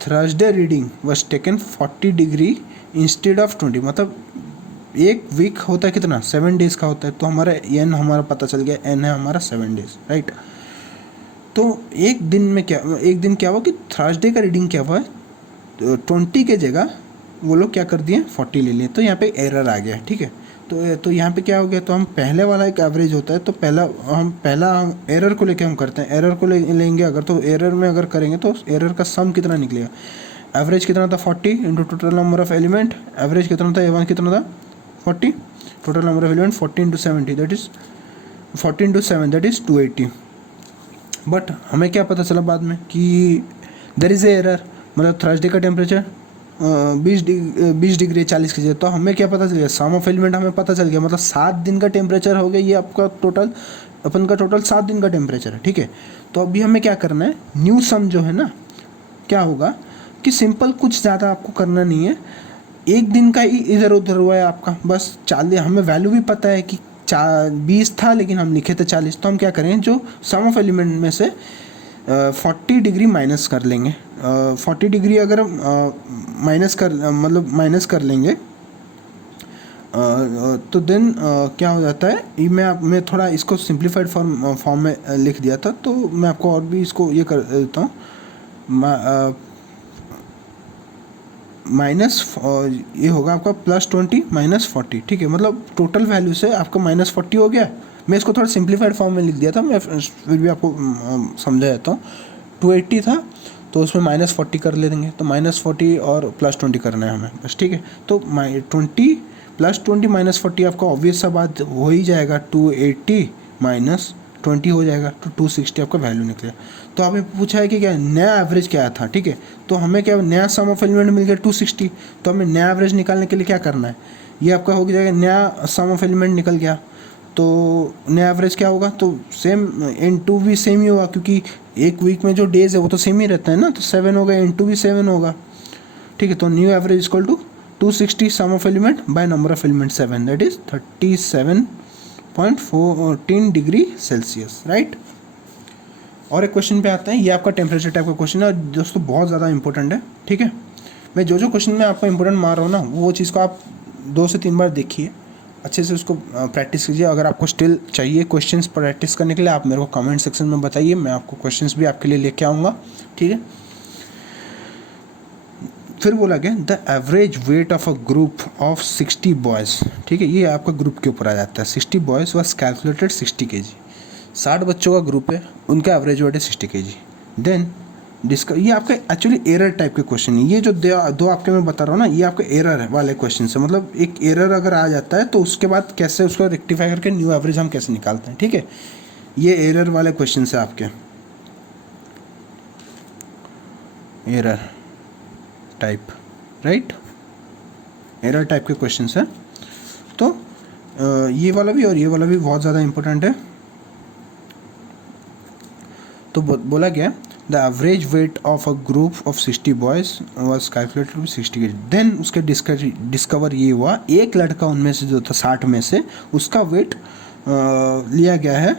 Thursday reading was taken 40 degree instead of 20। मतलब एक week होता है कितना, 7 डेज़ का होता है, तो हमारा एन हमारा पता चल गया, एन है हमारा 7 डेज़, राइट। तो एक दिन क्या हुआ कि थर्सडे का रीडिंग क्या हुआ है, 20 के जगह वो लोग क्या कर दिए, 40 ले लिए, तो यहाँ पे एरर आ गया, ठीक है। तो यहाँ पे क्या हो गया, तो हम पहले वाला एक एवरेज होता है, तो पहला हम एरर को लेके हम करते हैं, एरर को लेंगे अगर, तो एरर में अगर करेंगे तो एरर का सम कितना निकलेगा, एवरेज कितना था 40 into total number of element, average कितना था, A1 कितना था 40, total number of element 40 into 70 that is 40 into 7 that is 280। But हमें क्या पता चला बाद में कि देयर इज़ ए एरर, मतलब थर्सडे का टेम्परेचर 20 डिग्री 40 की जगह, तो हमें क्या पता चल गया, सम ऑफ एलिमेंट हमें पता चल गया, मतलब 7 दिन का टेम्परेचर हो गया, ये आपका टोटल अपन का टोटल 7 दिन का टेम्परेचर है, ठीक है। तो अभी हमें क्या करना है, न्यू सम जो है ना, क्या होगा कि सिंपल, कुछ ज़्यादा आपको करना नहीं है, एक दिन का ही इधर उधर हुआ है आपका, बस 40, हमें वैल्यू भी पता है कि 20 था लेकिन हम लिखे थे 40, तो हम क्या करें, जो सम ऑफ एलिमेंट में से 40 डिग्री माइनस कर लेंगे, 40 डिग्री अगर माइनस कर लेंगे, तो देन क्या हो जाता है, ये मैं थोड़ा इसको सिंप्लीफाइड फॉर्म में लिख दिया था, तो मैं आपको और भी इसको ये कर देता हूँ, माइनस ये होगा आपका +20 -40, ठीक है, मतलब टोटल वैल्यू से आपका -40 हो गया। मैं इसको थोड़ा सिंप्लीफाइड फॉर्म में लिख दिया था, मैं फिर भी आपको समझा देता हूँ। 280 था तो उसमें -40 कर ले देंगे, तो -40 और +20 करना है हमें बस, ठीक है। तो 20 +20 -40 आपका ऑब्वियस सा बात हो ही जाएगा, 280 -20 हो जाएगा, तो 260 आपका वैल्यू निकलेगा। तो आपने पूछा है कि क्या नया एवरेज क्या था, ठीक है, तो हमें क्या नया सम ऑफ एलिमेंट मिल गया 260, तो हमें नया एवरेज निकालने के लिए क्या करना है, ये आपका हो जाएगा, नया सम ऑफ एलिमेंट निकल गया, तो नया एवरेज क्या होगा, तो सेम N2 भी सेम ही होगा, क्योंकि एक वीक में जो डेज है वो तो सेम ही रहता है ना, तो 7 होगा, N2 भी 7 होगा, ठीक है। तो new average equal to 260 sum of element by number of element 7 that is 37.14 degree Celsius, right. और एक क्वेश्चन पे आते हैं, ये आपका टेम्परेचर टाइप का क्वेश्चन है, दोस्तों बहुत ज़्यादा इंपॉर्टेंट है, ठीक है। मैं जो क्वेश्चन में आपको इंपॉर्टेंट मार रहा हूँ ना, वो चीज़ को आप 2 से 3 बार देखिए, अच्छे से उसको प्रैक्टिस कीजिए। अगर आपको स्टिल चाहिए क्वेश्चंस प्रैक्टिस करने के लिए, आप मेरे को कमेंट सेक्शन में बताइए, मैं आपको क्वेश्चंस भी आपके लिए लेके आऊँगा, ठीक है। फिर बोला गया the average weight of a group of 60 boys, ठीक है, ये आपका ग्रुप के ऊपर आ जाता है। 60 बॉयज़ वॉज कैलकुलेटेड 60 kg, 60 बच्चों का ग्रुप है, उनका एवरेज वेट है 60 kg। देन ये आपका एक्चुअली एरर टाइप के क्वेश्चन है, ये जो दो आपके मैं बता रहा हूँ ना, ये आपके एरर वाले क्वेश्चन है, मतलब एक एरर अगर आ जाता है तो उसके बाद कैसे उसको रेक्टिफाई करके न्यू एवरेज हम कैसे निकालते हैं, ठीक है। ये एरर वाले क्वेश्चन है आपके, error type, right, error type के क्वेश्चन है। तो ये वाला भी और ये वाला भी बहुत ज़्यादा इंपॉर्टेंट है। तो बोला गया the average weight of a group of 60 boys was calculated with 60 kg। Then उसके डिस्कवर ये हुआ, एक लड़का उनमें से जो था 60 में से, उसका वेट लिया गया है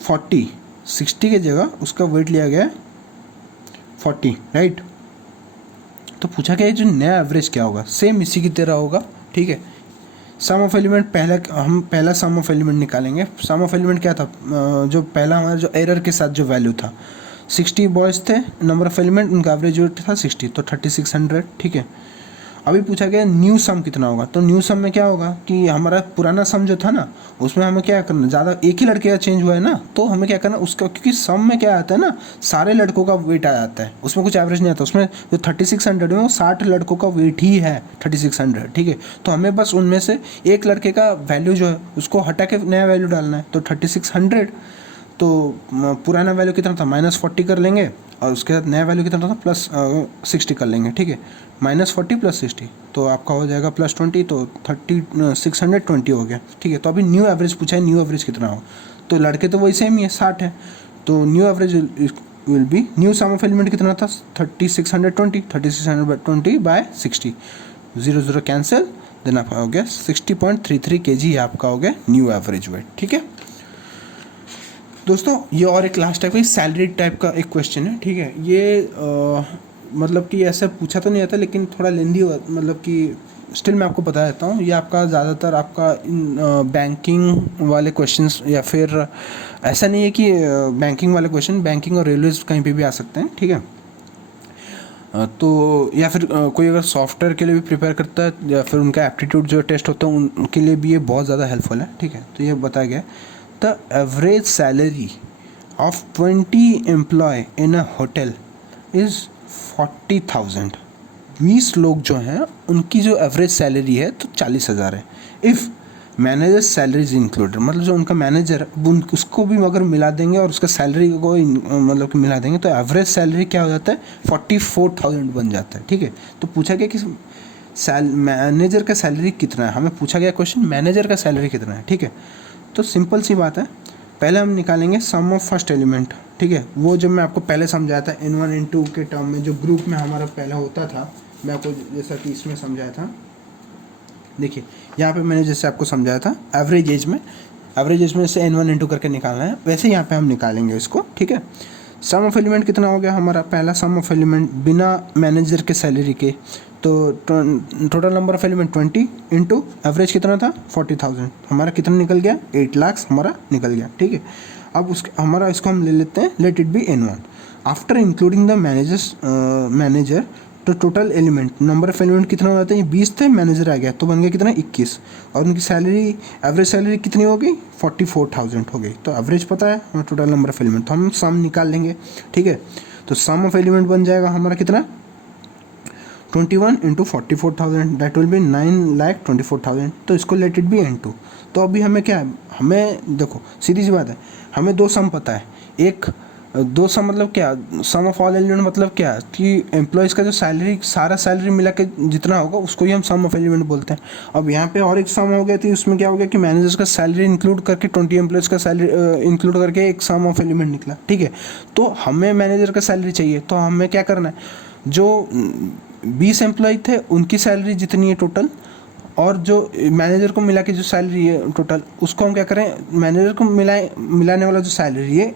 40, 60 की जगह उसका वेट लिया गया है 40, राइट। तो पूछा गया जो नया एवरेज क्या होगा, सेम इसी की तरह होगा, ठीक है। सम ऑफ एलिमेंट पहला सम ऑफ एलिमेंट निकालेंगे। सम ऑफ एलिमेंट क्या था, जो पहला हमारा जो एरर के साथ जो वैल्यू था, 60 बॉयज़ थे, नंबर ऑफ एलिमेंट, उनका एवरेज वेट था 60, तो 3600, ठीक है। अभी पूछा गया न्यू सम कितना होगा, तो न्यू सम में क्या होगा कि हमारा पुराना सम जो था ना उसमें हमें क्या करना, ज़्यादा एक ही लड़के का चेंज हुआ है ना, तो हमें क्या करना उसका, क्योंकि सम में क्या आता है ना सारे लड़कों का वेट आ जाता है, उसमें कुछ एवरेज नहीं आता, उसमें जो 3600 में वो 60 लड़कों का वेट ही है 3600, ठीक है। तो हमें बस उनमें से एक लड़के का वैल्यू जो है उसको हटा के नया वैल्यू डालना है, तो 3600, तो पुराना वैल्यू कितना था -40 कर लेंगे और उसके बाद नया वैल्यू कितना था +60 कर लेंगे, ठीक है। -40 + 60 तो आपका हो जाएगा +20, तो 620 हो गया, ठीक है। तो अभी न्यू एवरेज पूछा है, न्यू एवरेज कितना हो, तो लड़के तो वही सेम ही है 60 है, तो new average will be, new sum of element कितना था 3620 0 कैंसिल, देन आपका हो गया 60.33 kg आपका हो गया न्यू एवरेज वेट, ठीक है दोस्तों। ये और एक लास्ट टाइप का सैलरी टाइप का एक क्वेश्चन है, ठीक है। ये मतलब कि ऐसा पूछा तो नहीं आता लेकिन थोड़ा लेंदी हुआ, मतलब कि स्टिल मैं आपको बता देता हूँ। ये आपका ज़्यादातर आपका बैंकिंग वाले क्वेश्चंस, या फिर ऐसा नहीं है कि बैंकिंग वाले क्वेश्चन, बैंकिंग और रेलवेज कहीं पे भी आ सकते हैं, ठीक है। तो या फिर कोई अगर सॉफ्टवेयर के लिए भी प्रिपेयर करता है या फिर उनका एप्टीट्यूड जो टेस्ट होता है उनके लिए भी ये बहुत ज़्यादा हेल्पफुल है, ठीक है। तो ये बताया गया the average salary of 20 employ in a hotel is 40,000। 20 लोग जो हैं उनकी जो एवरेज सैलरी है तो 40,000 है। If manager salary is included, मतलब जो उनका मैनेजर उसको भी अगर मिला देंगे और उसका सैलरी को मतलब कि मिला देंगे तो एवरेज सैलरी क्या हो जाता है 44,000 बन जाता है, ठीक है। तो पूछा गया कि मैनेजर का सैलरी कितना है, हमें पूछा गया क्वेश्चन मैनेजर का सैलरी कितना है, ठीक है। तो सिंपल सी बात है, पहले हम निकालेंगे सम ऑफ फर्स्ट एलिमेंट, ठीक है। वो जब मैं आपको पहले समझाया था N1 N2 के टर्म में, जो ग्रुप में हमारा पहले होता था, मैं आपको जैसा कि इसमें समझाया था, देखिए यहाँ पे मैंने जैसे आपको समझाया था एवरेज एज में से N1 N2 करके निकालना है, वैसे यहाँ पे हम निकालेंगे इसको, ठीक है। सम ऑफ एलिमेंट कितना हो गया हमारा, पहला सम ऑफ एलिमेंट बिना मैनेजर के सैलरी के, तो total number of element 20 into average कितना था 40,000, हमारा कितना निकल गया 8 लाख हमारा निकल गया, ठीक है। अब हमारा इसको हम ले लेते हैं, let it be N1 after including the manager, तो total element number of element कितना हो जाता है, 20 थे, मैनेजर आ गया तो बन गया कितना 21, और उनकी सैलरी एवरेज सैलरी कितनी हो गई 44,000 हो गई। तो एवरेज पता है हमें टोटल नंबर ऑफ एलिमेंट, तो हम सम निकाल लेंगे, ठीक है। तो सम ऑफ एलिमेंट बन जाएगा हमारा कितना 21 इंटू 44,000, दैट विल बी 9,24,000, तो इसको लेट इट बी N2। तो अभी हमें क्या है, हमें देखो सीधी सी बात है, हमें दो सम पता है, एक दो सम मतलब क्या, सम ऑफ ऑल एलिमेंट मतलब क्या कि एम्प्लॉयज़ का जो सैलरी सारा सैलरी मिला के जितना होगा उसको ही हम सम ऑफ एलिमेंट बोलते हैं। अब यहाँ पे और एक सम हो गया थी, उसमें क्या हो गया कि मैनेजर्स का सैलरी इंक्लूड करके 20 एम्प्लॉयज़ का सैलरी इंक्लूड करके एक सम ऑफ एलिमेंट निकला, ठीक है। तो हमें मैनेजर का सैलरी चाहिए, तो हमें क्या करना है, जो 20 एम्प्लॉय थे उनकी सैलरी जितनी है टोटल, और जो मैनेजर को मिला के जो सैलरी है टोटल, उसको हम क्या करें, मैनेजर को मिलाने वाला जो सैलरी है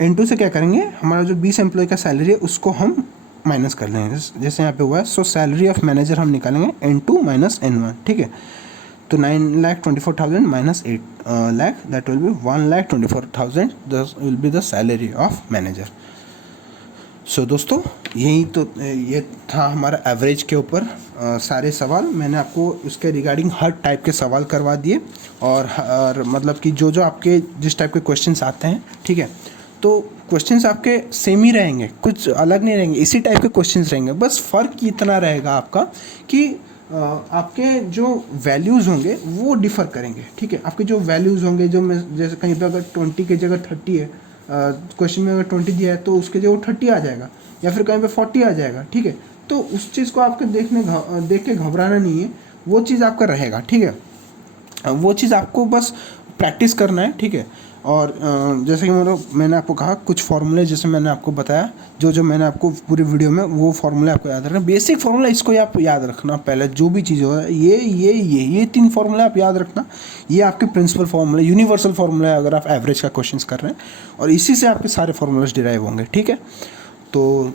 N2 से क्या करेंगे, हमारा जो 20 एम्प्लॉय का सैलरी है उसको हम माइनस कर लेंगे, जैसे यहाँ पे हुआ है। सो सैलरी ऑफ मैनेजर हम निकालेंगे N2 - N1, ठीक है। तो 9,24,000 - 8 lakh, that will be 1,24,000 will be the salary of manager. So दोस्तों यही तो ये था हमारा एवरेज के ऊपर सारे सवाल। मैंने आपको उसके रिगार्डिंग हर टाइप के सवाल करवा दिए, और मतलब कि जो आपके जिस टाइप के क्वेश्चंस आते हैं, ठीक है, तो क्वेश्चंस आपके सेम ही रहेंगे, कुछ अलग नहीं रहेंगे, इसी टाइप के क्वेश्चंस रहेंगे। बस फ़र्क इतना रहेगा आपका कि आपके जो वैल्यूज़ होंगे वो डिफ़र करेंगे, ठीक है। आपके जो वैल्यूज़ होंगे, जो मैं जैसे कहीं पे अगर 20 की जगह 30 है, क्वेश्चन में अगर 20 दिया है तो उसके जगह 30 आ जाएगा, या फिर कहीं पे 40 आ जाएगा, ठीक है। तो उस चीज़ को आपको देख के घबराना नहीं है, वो चीज़ आपका रहेगा, ठीक है। वो चीज़ आपको बस प्रैक्टिस करना है, ठीक है। और जैसे कि मैंने आपको कहा कुछ फार्मूले, जैसे मैंने आपको बताया, जो मैंने आपको पूरी वीडियो में वो फार्मूले आपको याद रखना, बेसिक फार्मूला इसको आप याद रखना। पहले जो भी चीज़ हो ये 3 फार्मूले आप याद रखना, ये आपके प्रिंसिपल फार्मूले, यूनिवर्सल फार्मूला है अगर आप एवरेज का क्वेश्चंस कर रहे हैं, और इसी से आपके सारे फार्मूलाज डिराइव होंगे, ठीक है। तो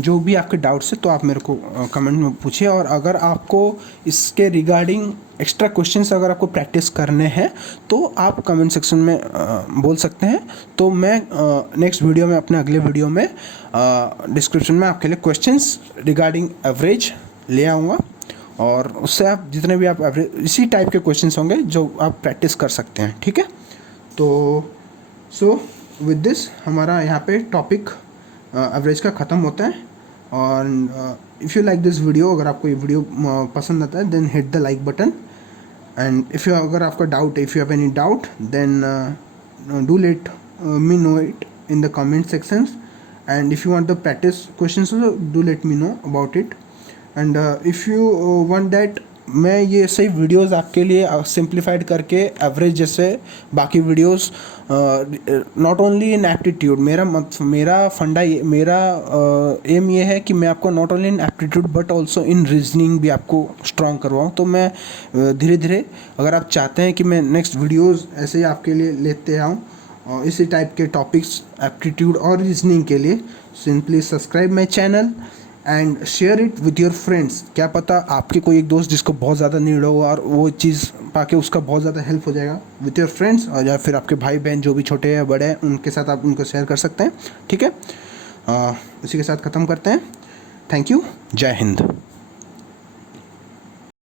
जो भी आपके डाउट्स है तो आप मेरे को कमेंट में पूछिए। और अगर आपको इसके रिगार्डिंग एक्स्ट्रा क्वेश्चंस अगर आपको प्रैक्टिस करने हैं तो आप कमेंट सेक्शन में बोल सकते हैं। तो मैं नेक्स्ट वीडियो में, अपने अगले वीडियो में डिस्क्रिप्शन में आपके लिए क्वेश्चंस रिगार्डिंग एवरेज ले आऊँगा, और उससे आप जितने भी आप एवरेज इसी टाइप के क्वेश्चंस होंगे जो आप प्रैक्टिस कर सकते हैं। ठीक है, तो सो विद दिस हमारा यहाँ पे टॉपिक एवरेज का ख़त्म होता है। और if you like this video, अगर आपको ये वीडियो पसंद आता है then hit the like button. And if you, अगर आपका डाउट है, if you have any doubt then do let me know it in the comment sections. And if you want the practice questions do let me know about it. And if you want that मैं ये सही videos आपके लिए simplified करके average जैसे बाकी videos, not only in aptitude, मेरा फंडा मेरा एम ये है कि मैं आपको not only in aptitude but also in reasoning भी आपको स्ट्रॉन्ग करवाऊँ। तो मैं धीरे धीरे, अगर आप चाहते हैं कि मैं नेक्स्ट वीडियोस ऐसे ही आपके लिए लेते आऊँ और इसी टाइप के टॉपिक्स एप्टीट्यूड और रीजनिंग के लिए, simply subscribe my channel and share it with your friends. क्या पता आपके कोई एक दोस्त जिसको बहुत ज़्यादा नीड हो और वो चीज़ पाके उसका बहुत ज़्यादा हेल्प हो जाएगा विथ योर फ्रेंड्स, और या फिर आपके भाई बहन जो भी छोटे हैं बड़े हैं उनके साथ आप उनको शेयर कर सकते हैं। ठीक है, इसी के साथ ख़त्म करते हैं। थैंक यू, जय हिंद।